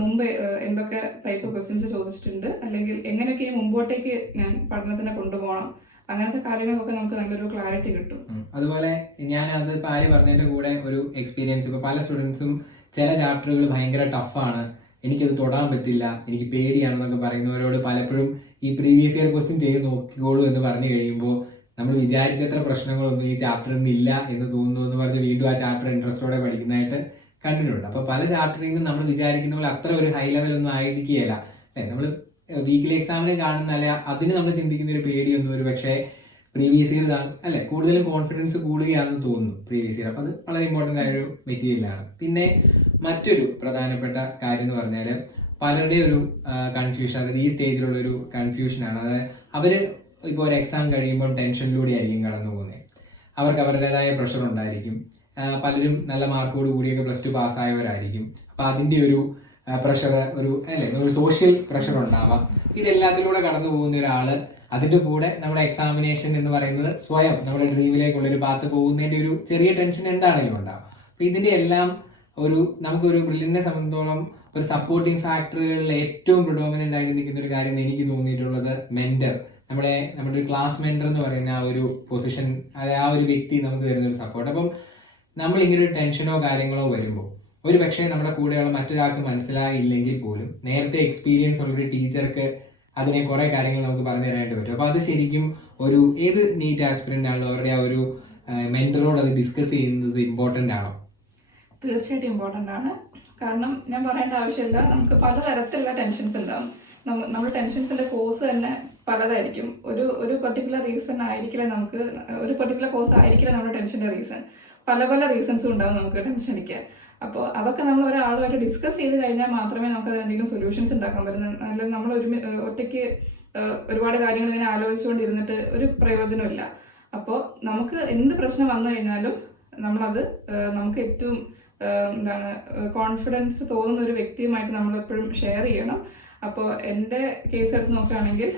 മുമ്പ് എന്തൊക്കെ ടൈപ്പ് ക്വസ്റ്റ്യൻസ് ചോദിച്ചിട്ടുണ്ട്, അല്ലെങ്കിൽ എങ്ങനെയൊക്കെ ഈ മുമ്പോട്ടേക്ക് ഞാൻ പഠനത്തിനെ കൊണ്ടുപോകണം, അങ്ങനത്തെ കാര്യങ്ങളൊക്കെ നമുക്ക് നല്ലൊരു ക്ലാരിറ്റി കിട്ടും. അതുപോലെ ഞാൻ അത് ആര് പറഞ്ഞതിന്റെ കൂടെ ഒരു എക്സ്പീരിയൻസ്, ഇപ്പൊ പല സ്റ്റുഡൻസും ചില ചാപ്റ്ററുകൾ ഭയങ്കര ടഫാണ്, എനിക്കത് തൊടാൻ പറ്റില്ല, എനിക്ക് പേടിയാണെന്നൊക്കെ പറയുന്നവരോട് പലപ്പോഴും ഈ പ്രീവിയസ് ഇയർ ക്വസ്റ്റ്യൻ ചെയ്ത് നോക്കിക്കോളൂ എന്ന് പറഞ്ഞു കഴിയുമ്പോൾ നമ്മൾ വിചാരിച്ചത്ര പ്രശ്നങ്ങളൊന്നും ഈ ചാപ്റ്ററിൽ നിന്നില്ല എന്ന് തോന്നുന്നു എന്ന് പറഞ്ഞ് വീണ്ടും ആ ചാപ്റ്റർ ഇൻട്രസ്റ്റോടെ പഠിക്കുന്നതായിട്ട് കണ്ടിട്ടുണ്ട്. അപ്പോൾ പല ചാപ്റ്ററിൽ നിന്നും നമ്മൾ വിചാരിക്കുന്ന പോലെ അത്ര ഒരു ഹൈ ലെവൽ ഒന്നും ആയിരിക്കുകയില്ല അല്ലെ. നമ്മൾ വീക്കിലി എക്സാമിന് കാണുന്ന അല്ലെ അതിന് നമ്മൾ ചിന്തിക്കുന്ന ഒരു പേടിയൊന്നും ഒരു പക്ഷേ പ്രീവിയസ് ഇയർ അല്ലെ കൂടുതലും കോൺഫിഡൻസ് കൂടുകയാണെന്ന് തോന്നുന്നു പ്രീവിയസ് ഇയർ. അപ്പോൾ അത് വളരെ ഇമ്പോർട്ടൻ്റ് ആയ ഒരു മെറ്റീരിയലാണ്. പിന്നെ മറ്റൊരു പ്രധാനപ്പെട്ട കാര്യം എന്ന് പറഞ്ഞാൽ പലരുടെ ഒരു കൺഫ്യൂഷൻ, അതായത് ഈ സ്റ്റേജിലുള്ള ഒരു കൺഫ്യൂഷനാണ്. അതായത് അവർ ഇപ്പോൾ ഒരു എക്സാം കഴിയുമ്പോൾ ടെൻഷനിലൂടെ ആയിരിക്കും കടന്നു പോകുന്നത്. അവർക്ക് അവരുടേതായ പ്രഷർ ഉണ്ടായിരിക്കും. പലരും നല്ല മാർക്കോട് കൂടിയൊക്കെ +2 പാസ്സായവരായിരിക്കും. അപ്പോൾ അതിൻ്റെ ഒരു പ്രഷർ, ഒരു സോഷ്യൽ പ്രഷർ ഉണ്ടാവാം. ഇതെല്ലാത്തിലൂടെ കടന്നു പോകുന്ന ഒരാൾ അതിൻ്റെ കൂടെ നമ്മുടെ എക്സാമിനേഷൻ എന്ന് പറയുന്നത് സ്വയം നമ്മുടെ ഡ്രീമിലേക്കുള്ളൊരു പാത്ത് പോകുന്നതിൻ്റെ ഒരു ചെറിയ ടെൻഷൻ എന്താണെങ്കിലും ഉണ്ടാവും. അപ്പോൾ ഇതിൻ്റെ എല്ലാം നമുക്കൊരു ബ്രില്യൻറ്റിനെ സംബന്ധിച്ചോളം ഒരു സപ്പോർട്ടിങ് ഫാക്ടറുകളിൽ ഏറ്റവും പ്രിഡോമിനൻ്റ് ആയിട്ട് നിൽക്കുന്ന ഒരു കാര്യം എനിക്ക് തോന്നിയിട്ടുള്ളത് മെന്റർ, നമ്മുടെ ഒരു ക്ലാസ് മെന്റർ എന്ന് പറയുന്ന ആ ഒരു പൊസിഷൻ, ആ ഒരു വ്യക്തി നമുക്ക് തരുന്ന ഒരു സപ്പോർട്ട്. അപ്പം നമ്മൾ ഇങ്ങനെ ഒരു ടെൻഷനോ കാര്യങ്ങളോ വരുമ്പോൾ ഒരു പക്ഷേ നമ്മുടെ കൂടെയുള്ള മറ്റൊരാൾക്ക് മനസ്സിലായില്ലെങ്കിൽ പോലും നേരത്തെ എക്സ്പീരിയൻസ് ഉള്ളൊരു ടീച്ചർക്ക് അതിനെ കുറെ കാര്യങ്ങൾ നമുക്ക് പറഞ്ഞു തരാനായിട്ട് പറ്റും. അപ്പോൾ അത് ശരിക്കും ഏത് നീറ്റ് ആസ്പിറന്റ് ആണല്ലോ അവരുടെ ആ ഒരു മെന്ററോട് അത് ഡിസ്കസ് ചെയ്യുന്നത് ഇമ്പോർട്ടൻ്റ് ആണോ? തീർച്ചയായിട്ടും ഇമ്പോർട്ടൻ്റ് ആണ്. കാരണം ഞാൻ പറയേണ്ട ആവശ്യമില്ല, നമുക്ക് പലതരത്തിലുള്ള ടെൻഷൻസ് ഉണ്ടാവും. നമ്മുടെ ടെൻഷൻസിന്റെ കോഴ്സ് തന്നെ പലതായിരിക്കും. ഒരു പെർട്ടിക്കുലർ റീസൺ ആയിരിക്കില്ല നമുക്ക്, ഒരു പെർട്ടിക്കുലർ കോഴ്സ് ആയിരിക്കില്ല നമ്മുടെ ടെൻഷന്റെ റീസൺ. പല റീസൺസും ഉണ്ടാവും നമുക്ക് ടെൻഷൻ അടിക്കാൻ. അപ്പോൾ അതൊക്കെ നമ്മൾ ഒരാളുമായിട്ട് ഡിസ്കസ് ചെയ്ത് കഴിഞ്ഞാൽ മാത്രമേ നമുക്ക് എന്തെങ്കിലും സൊല്യൂഷൻസ് ഉണ്ടാക്കാൻ പറ്റുന്നത്. അല്ലെങ്കിൽ നമ്മൾ ഒറ്റയ്ക്ക് ഒരുപാട് കാര്യങ്ങൾ ഇങ്ങനെ ആലോചിച്ചുകൊണ്ടിരുന്നിട്ട് ഒരു പ്രയോജനമില്ല. അപ്പോൾ നമുക്ക് എന്ത് പ്രശ്നം വന്നു കഴിഞ്ഞാലും നമ്മളത് നമുക്ക് ഏറ്റവും കോൺഫിഡൻസ് തോന്നുന്ന ഒരു വ്യക്തിയുമായിട്ട് നമ്മളെപ്പോഴും ഷെയർ ചെയ്യണം. അപ്പോൾ എൻ്റെ കേസ് എടുത്ത് നോക്കുകയാണെങ്കിൽ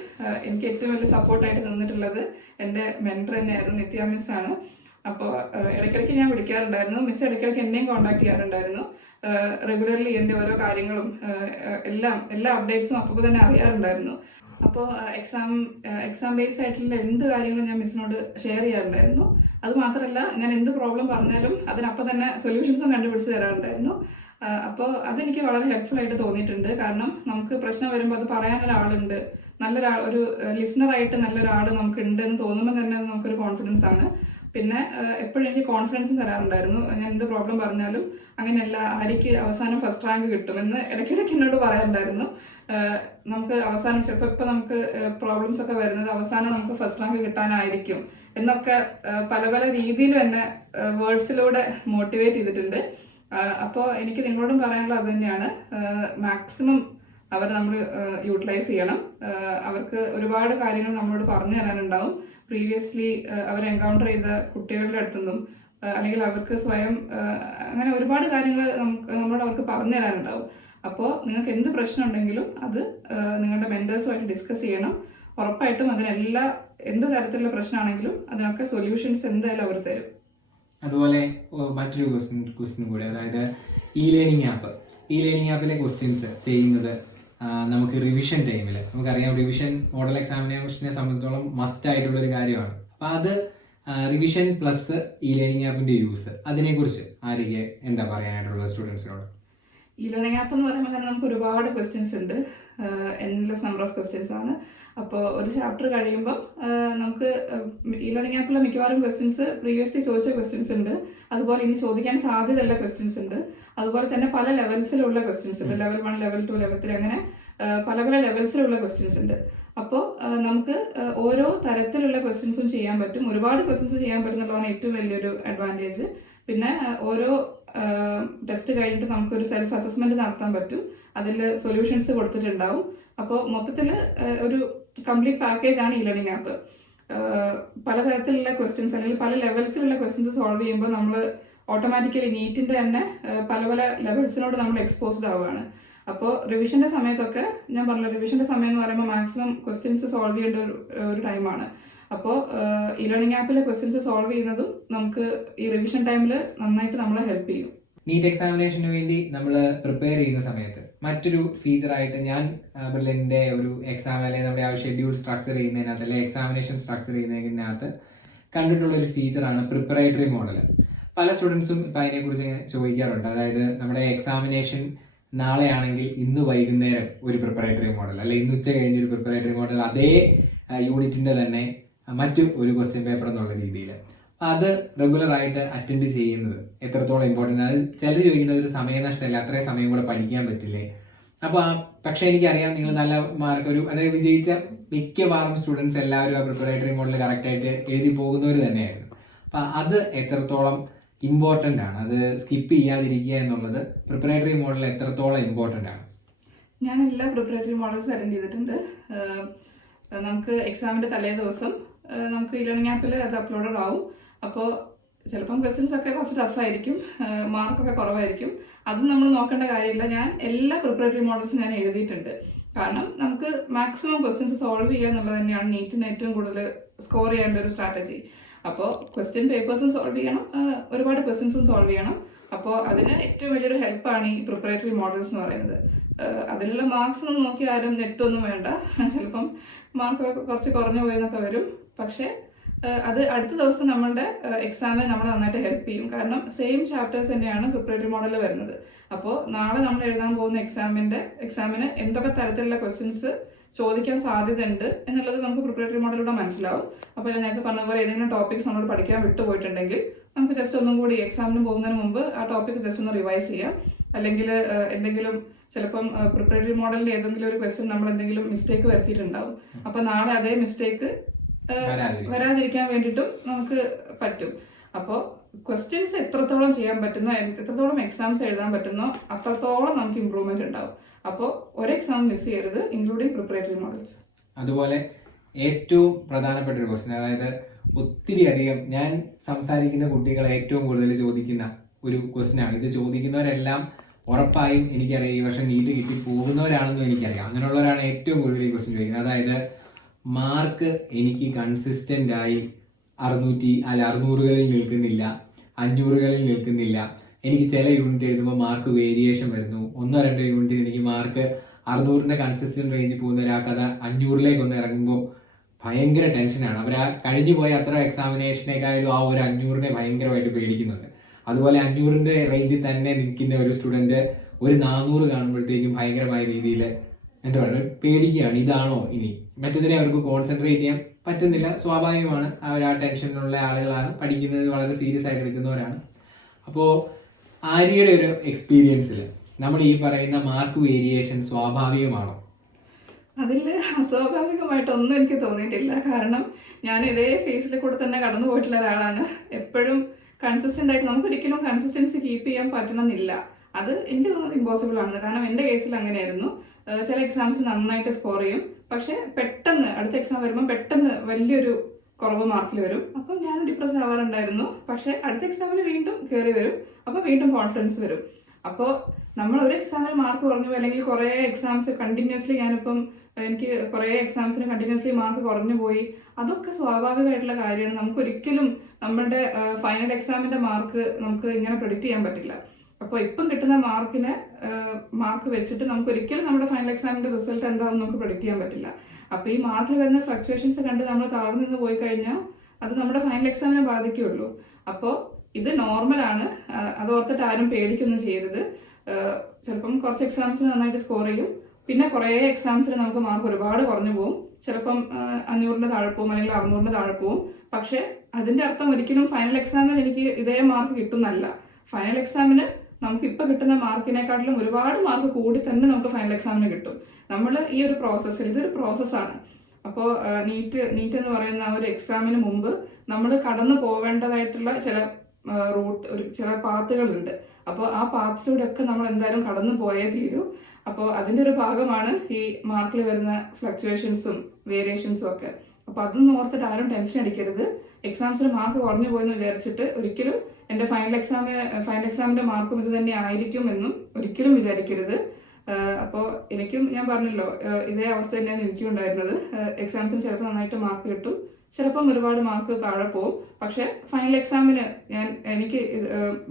എനിക്ക് ഏറ്റവും വലിയ സപ്പോർട്ടായിട്ട് നിന്നിട്ടുള്ളത് എൻ്റെ മെൻറ്റർ തന്നെയായിരുന്നു, നിത്യ മിസ് ആണ്. അപ്പോൾ ഇടയ്ക്കിടയ്ക്ക് ഞാൻ വിളിക്കാറുണ്ടായിരുന്നു, മിസ് ഇടയ്ക്കിടയ്ക്ക് എന്നെയും കോൺടാക്ട് ചെയ്യാറുണ്ടായിരുന്നു. റെഗുലർലി എൻ്റെ ഓരോ കാര്യങ്ങളും എല്ലാ അപ്ഡേറ്റ്സും അപ്പോൾ തന്നെ അറിയാറുണ്ടായിരുന്നു. അപ്പോൾ എക്സാം ബേസ്ഡ് ആയിട്ടുള്ള എന്ത് കാര്യങ്ങളും ഞാൻ മിസ്സിനോട് ഷെയർ ചെയ്യാറുണ്ടായിരുന്നു. അതുമാത്രമല്ല, ഞാൻ എന്ത് പ്രോബ്ലം പറഞ്ഞാലും അതിനപ്പം തന്നെ സൊല്യൂഷൻസും കണ്ടുപിടിച്ച് തരാറുണ്ടായിരുന്നു. അപ്പോൾ അതെനിക്ക് വളരെ ഹെൽപ്ഫുൾ ആയിട്ട് തോന്നിയിട്ടുണ്ട്. കാരണം നമുക്ക് പ്രശ്നം വരുമ്പോൾ അത് പറയാൻ ഒരാളുണ്ട്, ഒരു ലിസണറായിട്ട് നല്ലൊരാൾ നമുക്ക് ഉണ്ട് എന്ന് തോന്നുമ്പോൾ തന്നെ നമുക്കൊരു കോൺഫിഡൻസ് ആണ്. പിന്നെ എപ്പോഴും എനിക്ക് കോൺഫിഡൻസും തരാറുണ്ടായിരുന്നു. ഞാൻ എന്ത് പ്രോബ്ലം പറഞ്ഞാലും അങ്ങനെയല്ല, ആര്യക്ക് അവസാനം ഫസ്റ്റ് റാങ്ക് കിട്ടുമെന്ന് ഇടയ്ക്കിടയ്ക്ക് എന്നോട് പറയാറുണ്ടായിരുന്നു. നമുക്ക് അവസാനം ചിലപ്പോൾ ഇപ്പം നമുക്ക് പ്രോബ്ലംസ് ഒക്കെ വരുന്നത് അവസാനം നമുക്ക് ഫസ്റ്റ് റാങ്ക് കിട്ടാനായിരിക്കും എന്നൊക്കെ പല രീതിയിൽ എന്നെ വേർഡ്സിലൂടെ മോട്ടിവേറ്റ് ചെയ്തിട്ടുണ്ട്. അപ്പോൾ എനിക്ക് നിങ്ങളോടും പറയാനുള്ളത് അത് തന്നെയാണ്, മാക്സിമം അവർ നമ്മൾ യൂട്ടിലൈസ് ചെയ്യണം. അവർക്ക് ഒരുപാട് കാര്യങ്ങൾ നമ്മളോട് പറഞ്ഞു തരാനുണ്ടാവും. പ്രീവിയസ്ലി അവർ എൻകൗണ്ടർ ചെയ്ത കുട്ടികളുടെ അടുത്തുനിന്നും അല്ലെങ്കിൽ അവർക്ക് സ്വയം അങ്ങനെ ഒരുപാട് കാര്യങ്ങൾ നമ്മളോട് അവർക്ക് പറഞ്ഞു തരാനുണ്ടാവും. അപ്പോൾ നിങ്ങൾക്ക് എന്ത് പ്രശ്നം ഉണ്ടെങ്കിലും അത് നിങ്ങളുടെ മെൻറ്റേഴ്സുമായിട്ട് ഡിസ്കസ് ചെയ്യണം. ഉറപ്പായിട്ടും എന്ത് തരത്തിലുള്ള പ്രശ്നമാണെങ്കിലും അതിനൊക്കെ സൊല്യൂഷൻസ് എന്തായാലും അവർ തരും. അതുപോലെ മറ്റൊരു ക്വസ്റ്റ്യൻ കൂടി, അതായത് ഇ ലേണിംഗ് ആപ്പിലെ ക്വസ്റ്റ്യൻസ് ചെയ്യുന്നത് നമുക്ക് റിവിഷൻ ടൈമിൽ നമുക്കറിയാം, റിവിഷൻ മോഡൽ എക്സാമിനേഷനെ സംബന്ധിച്ചോളം മസ്റ്റ് ആയിട്ടുള്ളൊരു കാര്യമാണ്. അപ്പോൾ അത് റിവിഷൻ പ്ലസ് ഇ ലേണിംഗ് ആപ്പിന്റെ യൂസ്, അതിനെക്കുറിച്ച് ആര്യയ്ക്ക് എന്താ പറയാനായിട്ടുള്ളത് സ്റ്റുഡൻസിനോട്? ഇ ലേണിംഗ് ആപ്പ് എന്ന് പറയുമ്പോൾ തന്നെ നമുക്ക് ഒരുപാട് ക്വസ്റ്റ്യൻസ് ഉണ്ട്. എൻലെസ് നമ്പർ ഓഫ് ക്വസ്റ്റ്യൻസ് ആണ്. അപ്പോൾ ഒരു ചാപ്റ്റർ കഴിയുമ്പം നമുക്ക് ഈ ലേണിംഗ് ആപ്പിലെ മിക്കവാറും ക്വസ്റ്റ്യൻസ് പ്രീവിയസ്ലി ചോദിച്ച ക്വസ്റ്റ്യൻസ് ഉണ്ട്, അതുപോലെ ഇനി ചോദിക്കാൻ സാധ്യതയുള്ള ക്വസ്റ്റ്യൻസ് ഉണ്ട്, അതുപോലെ തന്നെ പല ലെവൽസിലുള്ള ക്വസ്റ്റ്യൻസ് ഉണ്ട്, ലെവൽ 1, ലെവൽ 2, ലെവൽ 3 അങ്ങനെ പല പല ലെവൽസിലുള്ള ക്വസ്റ്റ്യൻസ് ഉണ്ട്. അപ്പോൾ നമുക്ക് ഓരോ തരത്തിലുള്ള ക്വസ്റ്റ്യൻസും ചെയ്യാൻ പറ്റും, ഒരുപാട് ക്വസ്റ്റ്യൻസ് ചെയ്യാൻ പറ്റും എന്നുള്ളതാണ് ഏറ്റവും വലിയൊരു അഡ്വാൻറ്റേജ്. പിന്നെ ഓരോ ടെസ്റ്റ് കഴിഞ്ഞിട്ട് നമുക്കൊരു സെൽഫ് അസസ്മെന്റ് നടത്താൻ പറ്റും, അതിൽ സൊല്യൂഷൻസ് കൊടുത്തിട്ടുണ്ടാവും. അപ്പോൾ മൊത്തത്തിൽ ഒരു കംപ്ലീറ്റ് പാക്കേജ് ആണ് ഈ ലേണിംഗ് ആപ്പ്. പലതരത്തിലുള്ള ക്വസ്റ്റ്യൻസ് അല്ലെങ്കിൽ പല ലെവൽസിലുള്ള ക്വസ്റ്റ്യൻസ് സോൾവ് ചെയ്യുമ്പോൾ നമ്മൾ ഓട്ടോമാറ്റിക്കലി നീറ്റിന്റെ തന്നെ പല പല ലെവൽസിനോട് നമ്മൾ എക്സ്പോസ്ഡ് ആവുകയാണ്. അപ്പോൾ റിവിഷന്റെ സമയത്തൊക്കെ ഞാൻ പറഞ്ഞ റിവിഷന്റെ സമയം എന്ന് പറയുമ്പോൾ മാക്സിമം ക്വസ്റ്റ്യൻസ് സോൾവ് ചെയ്യേണ്ട ഒരു ടൈമാണ്. അപ്പോൾ ഈ ലേണിംഗ് ആപ്പിലെ ക്വസ്റ്റ്യൻസ് സോൾവ് ചെയ്യുന്നതും നമുക്ക് ഈ റിവിഷൻ ടൈമിൽ നന്നായിട്ട് നമ്മളെ ഹെൽപ്പ് ചെയ്യും. നീറ്റ് എക്സാമിനേഷന് വേണ്ടി നമ്മൾ പ്രിപ്പയർ ചെയ്യുന്ന സമയത്ത് മറ്റൊരു ഫീച്ചറായിട്ട് ഞാൻ ബ്രില്യൻ്റെ ഒരു എക്സാം അല്ലെങ്കിൽ നമ്മുടെ ആ ഷെഡ്യൂൾ സ്ട്രക്ചർ ചെയ്യുന്നതിനകത്ത് അല്ലെങ്കിൽ എക്സാമിനേഷൻ സ്ട്രക്ചർ ചെയ്യുന്നതിനകത്ത് കണ്ടിട്ടുള്ള ഒരു ഫീച്ചറാണ് പ്രിപ്പറേറ്ററി മോഡൽ. പല സ്റ്റുഡൻസും ഇപ്പം അതിനെക്കുറിച്ച് ചോദിക്കാറുണ്ട്. അതായത് നമ്മുടെ എക്സാമിനേഷൻ നാളെ ആണെങ്കിൽ ഇന്ന് വൈകുന്നേരം ഒരു പ്രിപ്പറേറ്ററി മോഡൽ, അല്ലെങ്കിൽ ഇന്ന് ഉച്ച കഴിഞ്ഞൊരു പ്രിപ്പറേറ്ററി മോഡൽ അതേ യൂണിറ്റിൻ്റെ തന്നെ മറ്റു ഒരു ക്വസ്റ്റ്യൻ പേപ്പർ എന്നുള്ള രീതിയിൽ അത് റെഗുലറായിട്ട് അറ്റൻഡ് ചെയ്യുന്നത് എത്രത്തോളം ഇമ്പോർട്ടൻ്റ് ആണ്. അത് ചിലർ ചോദിക്കുന്നത് ഒരു സമയനഷ്ടമല്ല, അത്രയും സമയം കൂടെ പഠിക്കാൻ പറ്റില്ലേ. അപ്പോൾ പക്ഷേ എനിക്കറിയാം നിങ്ങൾ നല്ല മാർക്ക് അതായത് വിജയിച്ച മിക്കവാറും സ്റ്റുഡൻസ് എല്ലാവരും ആ പ്രിപ്പറേറ്ററി മോഡൽ കറക്റ്റായിട്ട് എഴുതി പോകുന്നവർ തന്നെയായിരുന്നു. അപ്പം അത് എത്രത്തോളം ഇമ്പോർട്ടൻ്റ് ആണ്, അത് സ്കിപ്പ് ചെയ്യാതിരിക്കുക എന്നുള്ളത് പ്രിപ്പറേറ്ററി മോഡൽ എത്രത്തോളം ഇമ്പോർട്ടൻ്റ് ആണ്? ഞാൻ എല്ലാ പ്രിപ്പറേറ്ററി മോഡൽസ് അറ്റൻഡ് ചെയ്തിട്ടുണ്ട്. നമുക്ക് എക്സാമിൻ്റെ തലേ ദിവസം നമുക്ക് ഈ ലേണിംഗ് ആപ്പിൽ അത് അപ്ലോഡഡ് ആവും. അപ്പോൾ ചിലപ്പം ക്വസ്റ്റ്യൻസ് ഒക്കെ കുറച്ച് ടഫായിരിക്കും, മാർക്കൊക്കെ കുറവായിരിക്കും, അതും നമ്മൾ നോക്കേണ്ട കാര്യമില്ല. ഞാൻ എല്ലാ പ്രിപ്പറേറ്ററി മോഡൽസും ഞാൻ എഴുതിയിട്ടുണ്ട്. കാരണം നമുക്ക് മാക്സിമം ക്വസ്റ്റ്യൻസ് സോൾവ് ചെയ്യുക എന്നുള്ളത് തന്നെയാണ് നീറ്റിന് ഏറ്റവും കൂടുതൽ സ്കോർ ചെയ്യേണ്ട ഒരു സ്ട്രാറ്റജി. അപ്പോൾ ക്വസ്റ്റ്യൻ പേപ്പേഴ്സും സോൾവ് ചെയ്യണം, ഒരുപാട് ക്വസ്റ്റ്യൻസും സോൾവ് ചെയ്യണം. അപ്പോൾ അതിന് ഏറ്റവും വലിയൊരു ഹെൽപ്പാണ് ഈ പ്രിപ്പറേറ്ററി മോഡൽസ് എന്ന് പറയുന്നത്. അതിലുള്ള മാർക്സ് ഒന്നും നോക്കി ആരും നെറ്റൊന്നും വേണ്ട, ചിലപ്പം മാർക്കൊക്കെ കുറച്ച് കുറഞ്ഞു പോയെന്നൊക്കെ വരും. പക്ഷേ അത് അടുത്ത ദിവസം നമ്മളുടെ എക്സാമിന് നമ്മൾ നന്നായിട്ട് ഹെൽപ്പ് ചെയ്യും. കാരണം സെയിം ചാപ്റ്റേഴ്സ് തന്നെയാണ് പ്രിപ്പറേറ്ററി മോഡലിൽ വരുന്നത്. അപ്പോൾ നാളെ നമ്മൾ എഴുതാൻ പോകുന്ന എക്സാമിന് എന്തൊക്കെ തരത്തിലുള്ള ക്വസ്റ്റ്യൻസ് ചോദിക്കാൻ സാധ്യതയുണ്ട് എന്നുള്ളത് നമുക്ക് പ്രിപ്പറേറ്ററി മോഡലിലൂടെ മനസ്സിലാവും. അപ്പോൾ ഞാൻ നേരത്തെ പറഞ്ഞ പോലെ ഏതെങ്കിലും ടോപ്പിക്സ് നമ്മൾ പഠിക്കാൻ വിട്ടുപോയിട്ടുണ്ടെങ്കിൽ നമുക്ക് ജസ്റ്റ് ഒന്നും കൂടി എക്സാമിന് പോകുന്നതിന് മുമ്പ് ആ ടോപ്പിക് ജസ്റ്റ് ഒന്ന് റിവൈസ് ചെയ്യാം. അല്ലെങ്കിൽ എന്തെങ്കിലും ചിലപ്പം പ്രിപ്പറേറ്ററി മോഡലിൽ ഏതെങ്കിലും ഒരു ക്വസ്റ്റ്യൻ നമ്മൾ എന്തെങ്കിലും മിസ്റ്റേക്ക് വരുത്തിയിട്ടുണ്ടാവും. അപ്പോൾ നാളെ അതേ മിസ്റ്റേക്ക് വരാതിരിക്കാൻ വേണ്ടിയിട്ടും നമുക്ക് പറ്റും. അപ്പോൾ ക്വസ്റ്റ്യൻസ് എത്രത്തോളം ചെയ്യാൻ പറ്റുന്നോ, എത്രത്തോളം എക്സാംസ് എഴുതാൻ പറ്റുന്നോ അത്രത്തോളം നമുക്ക് ഇമ്പ്രൂവ്മെന്റ് ഉണ്ടാവും. അപ്പോൾ ഒരു എക്സാം മിസ് ചെയ്യരുത്, ഇൻക്ലൂഡിങ് പ്രിപ്പറേറ്ററി മോഡൽസ്. അതുപോലെ ഏറ്റവും പ്രധാനപ്പെട്ട ഒരു ക്വസ്റ്റ്യൻ, അതായത് ഒത്തിരി അധികം ഞാൻ സംസാരിക്കുന്ന കുട്ടികൾ ഏറ്റവും കൂടുതൽ ചോദിക്കുന്ന ഒരു ക്വസ്റ്റ്യനാണ്. ഇത് ചോദിക്കുന്നവരെല്ലാം ഉറപ്പായും എനിക്കറിയാം ഈ വർഷം നീറ്റ് കിട്ടി പോകുന്നവരാണെന്നും എനിക്കറിയാം. അങ്ങനെയുള്ളവരാണ് ഏറ്റവും കൂടുതൽ ഈ ക്വസ്റ്റ്യൻ ചോദിക്കുന്നത്. അതായത് മാർക്ക് എനിക്ക് കൺസിസ്റ്റൻ്റ് ആയി 600കളിൽ നിൽക്കുന്നില്ല, 500കളിൽ നിൽക്കുന്നില്ല. എനിക്ക് ചില യൂണിറ്റ് എഴുതുമ്പോൾ മാർക്ക് വേരിയേഷൻ വരുന്നു. 1-2 യൂണിറ്റിന് എനിക്ക് മാർക്ക് 600ന്റെ കൺസിസ്റ്റന്റ് റേഞ്ചിൽ പോകുന്ന ഒരാൾക്ക് അത് 500ലേക്ക് ഒന്ന് ഇറങ്ങുമ്പോൾ ഭയങ്കര ടെൻഷനാണ്. അവർ ആ കഴിഞ്ഞു പോയ അത്ര എക്സാമിനേഷനേക്കാളും ആ ഒരു 500നെ ഭയങ്കരമായിട്ട് പേടിക്കുന്നുണ്ട്. അതുപോലെ 500ന്റെ റേഞ്ചിൽ തന്നെ നിൽക്കുന്ന ഒരു സ്റ്റുഡൻറ്റ് ഒരു 400 കാണുമ്പോഴത്തേക്കും ഭയങ്കരമായ രീതിയിൽ എന്താ പറയുക പേടിക്കുകയാണ്. ഇതാണോ ഇനി? മറ്റതിനെ അവർക്ക് കോൺസെൻട്രേറ്റ് ചെയ്യാൻ പറ്റുന്നില്ല. സ്വാഭാവികമാണ്, അവർ ആ ടെൻഷനിലുള്ള ആളുകളാണ്, പഠിക്കുന്നത് വളരെ സീരിയസ് ആയിട്ട് എടുക്കുന്നവരാണ്. അപ്പോൾ ആര്യയുടെ ഒരു എക്സ്പീരിയൻസിൽ നമ്മൾ ഈ പറയുന്ന മാർക്ക് വേരിയേഷൻ സ്വാഭാവികമാണോ? അതിൽ അസ്വാഭാവികമായിട്ടൊന്നും എനിക്ക് തോന്നിയിട്ടില്ല. കാരണം ഞാൻ ഇതേ ഫേസിൽ കൂടെ തന്നെ കടന്നു പോയിട്ടുള്ള ഒരാളാണ്. എപ്പോഴും കൺസിസ്റ്റന്റ് ആയിട്ട് നമുക്കൊരിക്കലും കൺസിസ്റ്റൻസി കീപ്പ് ചെയ്യാൻ പറ്റണമെന്നില്ല. അത് എനിക്ക് തോന്നുന്നത് ഇമ്പോസിബിൾ ആണ്. കാരണം എൻ്റെ കേസിൽ അങ്ങനെയായിരുന്നു. ചില എക്സാംസിൽ നന്നായിട്ട് സ്കോർ ചെയ്യും, പക്ഷെ പെട്ടെന്ന് അടുത്ത എക്സാം വരുമ്പോൾ പെട്ടെന്ന് വലിയൊരു കുറവ് മാർക്കിൽ വരും. അപ്പം ഞാൻ ഡിപ്രസ് ആവാറുണ്ടായിരുന്നു. പക്ഷെ അടുത്ത എക്സാമിന് വീണ്ടും കയറി വരും, അപ്പോൾ വീണ്ടും കോൺഫിഡൻസ് വരും. അപ്പോൾ നമ്മൾ ഒരു എക്സാമിന് മാർക്ക് കുറഞ്ഞു പോയി, അല്ലെങ്കിൽ കുറേ എക്സാംസ് കണ്ടിന്യൂസ്ലി എനിക്ക് കുറേ എക്സാംസിന് കണ്ടിന്യൂസ്ലി മാർക്ക് കുറഞ്ഞു പോയി, അതൊക്കെ സ്വാഭാവികമായിട്ടുള്ള കാര്യമാണ്. നമുക്കൊരിക്കലും നമ്മുടെ ഫൈനൽ എക്സാമിന്റെ മാർക്ക് നമുക്ക് ഇങ്ങനെ പ്രെഡിക്റ്റ് ചെയ്യാൻ പറ്റില്ല. അപ്പോൾ ഇപ്പം കിട്ടുന്ന മാർക്ക് വെച്ചിട്ട് നമുക്ക് ഒരിക്കലും നമ്മുടെ ഫൈനൽ എക്സാമിന്റെ റിസൾട്ട് എന്താണെന്ന് നമുക്ക് പ്രെഡിക്റ്റ് ചെയ്യാൻ പറ്റില്ല. അപ്പോൾ ഈ മാർക്കിൽ വരുന്ന ഫ്ലക്ച്വേഷൻസ് കണ്ട് നമ്മൾ താഴ്ന്നു നിന്ന് പോയി കഴിഞ്ഞാൽ അത് നമ്മുടെ ഫൈനൽ എക്സാമിനെ ബാധിക്കുകയുള്ളൂ. അപ്പോൾ ഇത് നോർമലാണ്, അത് ഓർത്തിട്ട് ആരും പേടിക്കൊന്നും ചെയ്യരുത്. ചിലപ്പം കുറച്ച് എക്സാംസിന് നന്നായിട്ട് സ്കോർ ചെയ്യും, പിന്നെ കുറേ എക്സാംസിന് നമുക്ക് മാർക്ക് ഒരുപാട് കുറഞ്ഞു പോകും. ചിലപ്പം 500-ന്റെ താഴെ പോകും, അല്ലെങ്കിൽ 600-ന്റെ താഴെ പോകും. പക്ഷെ അതിന്റെ അർത്ഥം ഒരിക്കലും ഫൈനൽ എക്സാമിന് എനിക്ക് ഇതേ മാർക്ക് കിട്ടുന്നല്ല. ഫൈനൽ എക്സാമിന് നമുക്ക് ഇപ്പൊ കിട്ടുന്ന മാർക്കിനെക്കാട്ടിലും ഒരുപാട് മാർക്ക് കൂടി തന്നെ നമുക്ക് ഫൈനൽ എക്സാമിന് കിട്ടും. നമ്മൾ ഈ ഒരു പ്രോസസ്സിൽ, ഇതൊരു പ്രോസസ്സാണ്. അപ്പോൾ നീറ്റ് എന്ന് പറയുന്ന ആ ഒരു എക്സാമിന് മുമ്പ് നമ്മൾ കടന്നു പോവേണ്ടതായിട്ടുള്ള ചില ചില പാത്തുകളുണ്ട്. അപ്പോൾ ആ പാത്തിലൂടെയൊക്കെ നമ്മൾ എന്തായാലും കടന്നു പോയേ തീരൂ. അപ്പോൾ അതിൻ്റെ ഒരു ഭാഗമാണ് ഈ മാർക്കിൽ വരുന്ന ഫ്ലക്ച്വേഷൻസും വേരിയേഷൻസും ഒക്കെ. അപ്പോൾ അതൊന്നും ഓർത്തിട്ട് ആരും ടെൻഷൻ അടിക്കരുത്. എക്സാംസിൽ മാർക്ക് കുറഞ്ഞു പോയെന്ന് വിചാരിച്ചിട്ട് ഒരിക്കലും എൻ്റെ ഫൈനൽ എക്സാമിൻ്റെ മാർക്കും ഇത് തന്നെ ആയിരിക്കും എന്നും ഒരിക്കലും വിചാരിക്കരുത്. അപ്പോൾ ഞാൻ പറഞ്ഞല്ലോ, ഇതേ അവസ്ഥ തന്നെയാണ് എനിക്കും ഉണ്ടായിരുന്നത്. എക്സാംസിന് ചിലപ്പോൾ നന്നായിട്ട് മാർക്ക് കിട്ടും, ചിലപ്പം ഒരുപാട് മാർക്ക് താഴെ പോകും. പക്ഷെ ഫൈനൽ എക്സാമിന് എനിക്ക്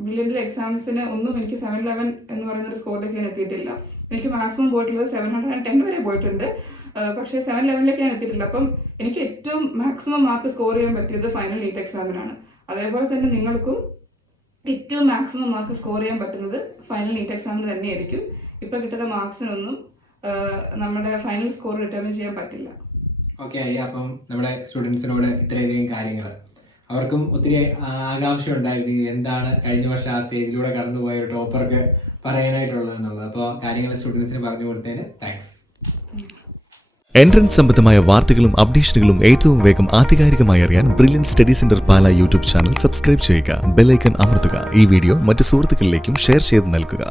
ബ്രില്യൻ്റിലെ എക്സാംസിന് ഒന്നും എനിക്ക് 711 എന്ന് പറയുന്ന ഒരു സ്കോറിലേക്ക് ഞാൻ എത്തിയിട്ടില്ല. എനിക്ക് മാക്സിമം പോയിട്ടുള്ളത് 710 വരെ പോയിട്ടുണ്ട്. പക്ഷേ 711ലേക്ക് ഞാൻ എത്തിയിട്ടില്ല. അപ്പം എനിക്ക് ഏറ്റവും മാക്സിമം മാർക്ക് സ്കോർ ചെയ്യാൻ പറ്റിയത് ഫൈനൽ നീറ്റ് എക്സാമിനാണ്. അതേപോലെ തന്നെ നിങ്ങൾക്കും ഏറ്റവും മാക്സിമം മാർക്ക് സ്കോർ ചെയ്യാൻ പറ്റുന്നത് ഫൈനൽ നീറ്റ് എക്സാമിന് തന്നെയായിരിക്കും. ഇപ്പം കിട്ടുന്ന മാർക്സിനൊന്നും നമ്മുടെ ഫൈനൽ സ്കോർ ഡിറ്റർമിൻ ചെയ്യാൻ പറ്റില്ല. ഓക്കെ ആര്യ, അപ്പം നമ്മുടെ സ്റ്റുഡൻസിനോട് ഇത്രയധികം കാര്യങ്ങൾ, അവർക്കും ഒത്തിരി ആകാംക്ഷ ഉണ്ടായിരുന്നു എന്താണ് കഴിഞ്ഞ വർഷം ആ സ്റ്റേജിലൂടെ കടന്നുപോയ ഒരു ടോപ്പർക്ക് പറയാനായിട്ടുള്ളത് എന്നുള്ളത്. അപ്പോൾ കാര്യങ്ങൾ സ്റ്റുഡൻസിന് പറഞ്ഞു കൊടുത്തതിന് താങ്ക്സ്. എൻട്രൻസ് സംബന്ധമായ വാർത്തകളും അപ്ഡേഷനുകളും ഏറ്റവും വേഗം ആധികാരികമായി അറിയാൻ ബ്രില്യൻറ്റ് സ്റ്റഡി സെന്റർ പാല യൂട്യൂബ് ചാനൽ സബ്സ്ക്രൈബ് ചെയ്യുക, ബെൽ ഐക്കൺ അമർത്തുക. ഈ വീഡിയോ മറ്റ് സുഹൃത്തുക്കളിലേക്കും ഷെയർ ചെയ്ത് നൽകുക.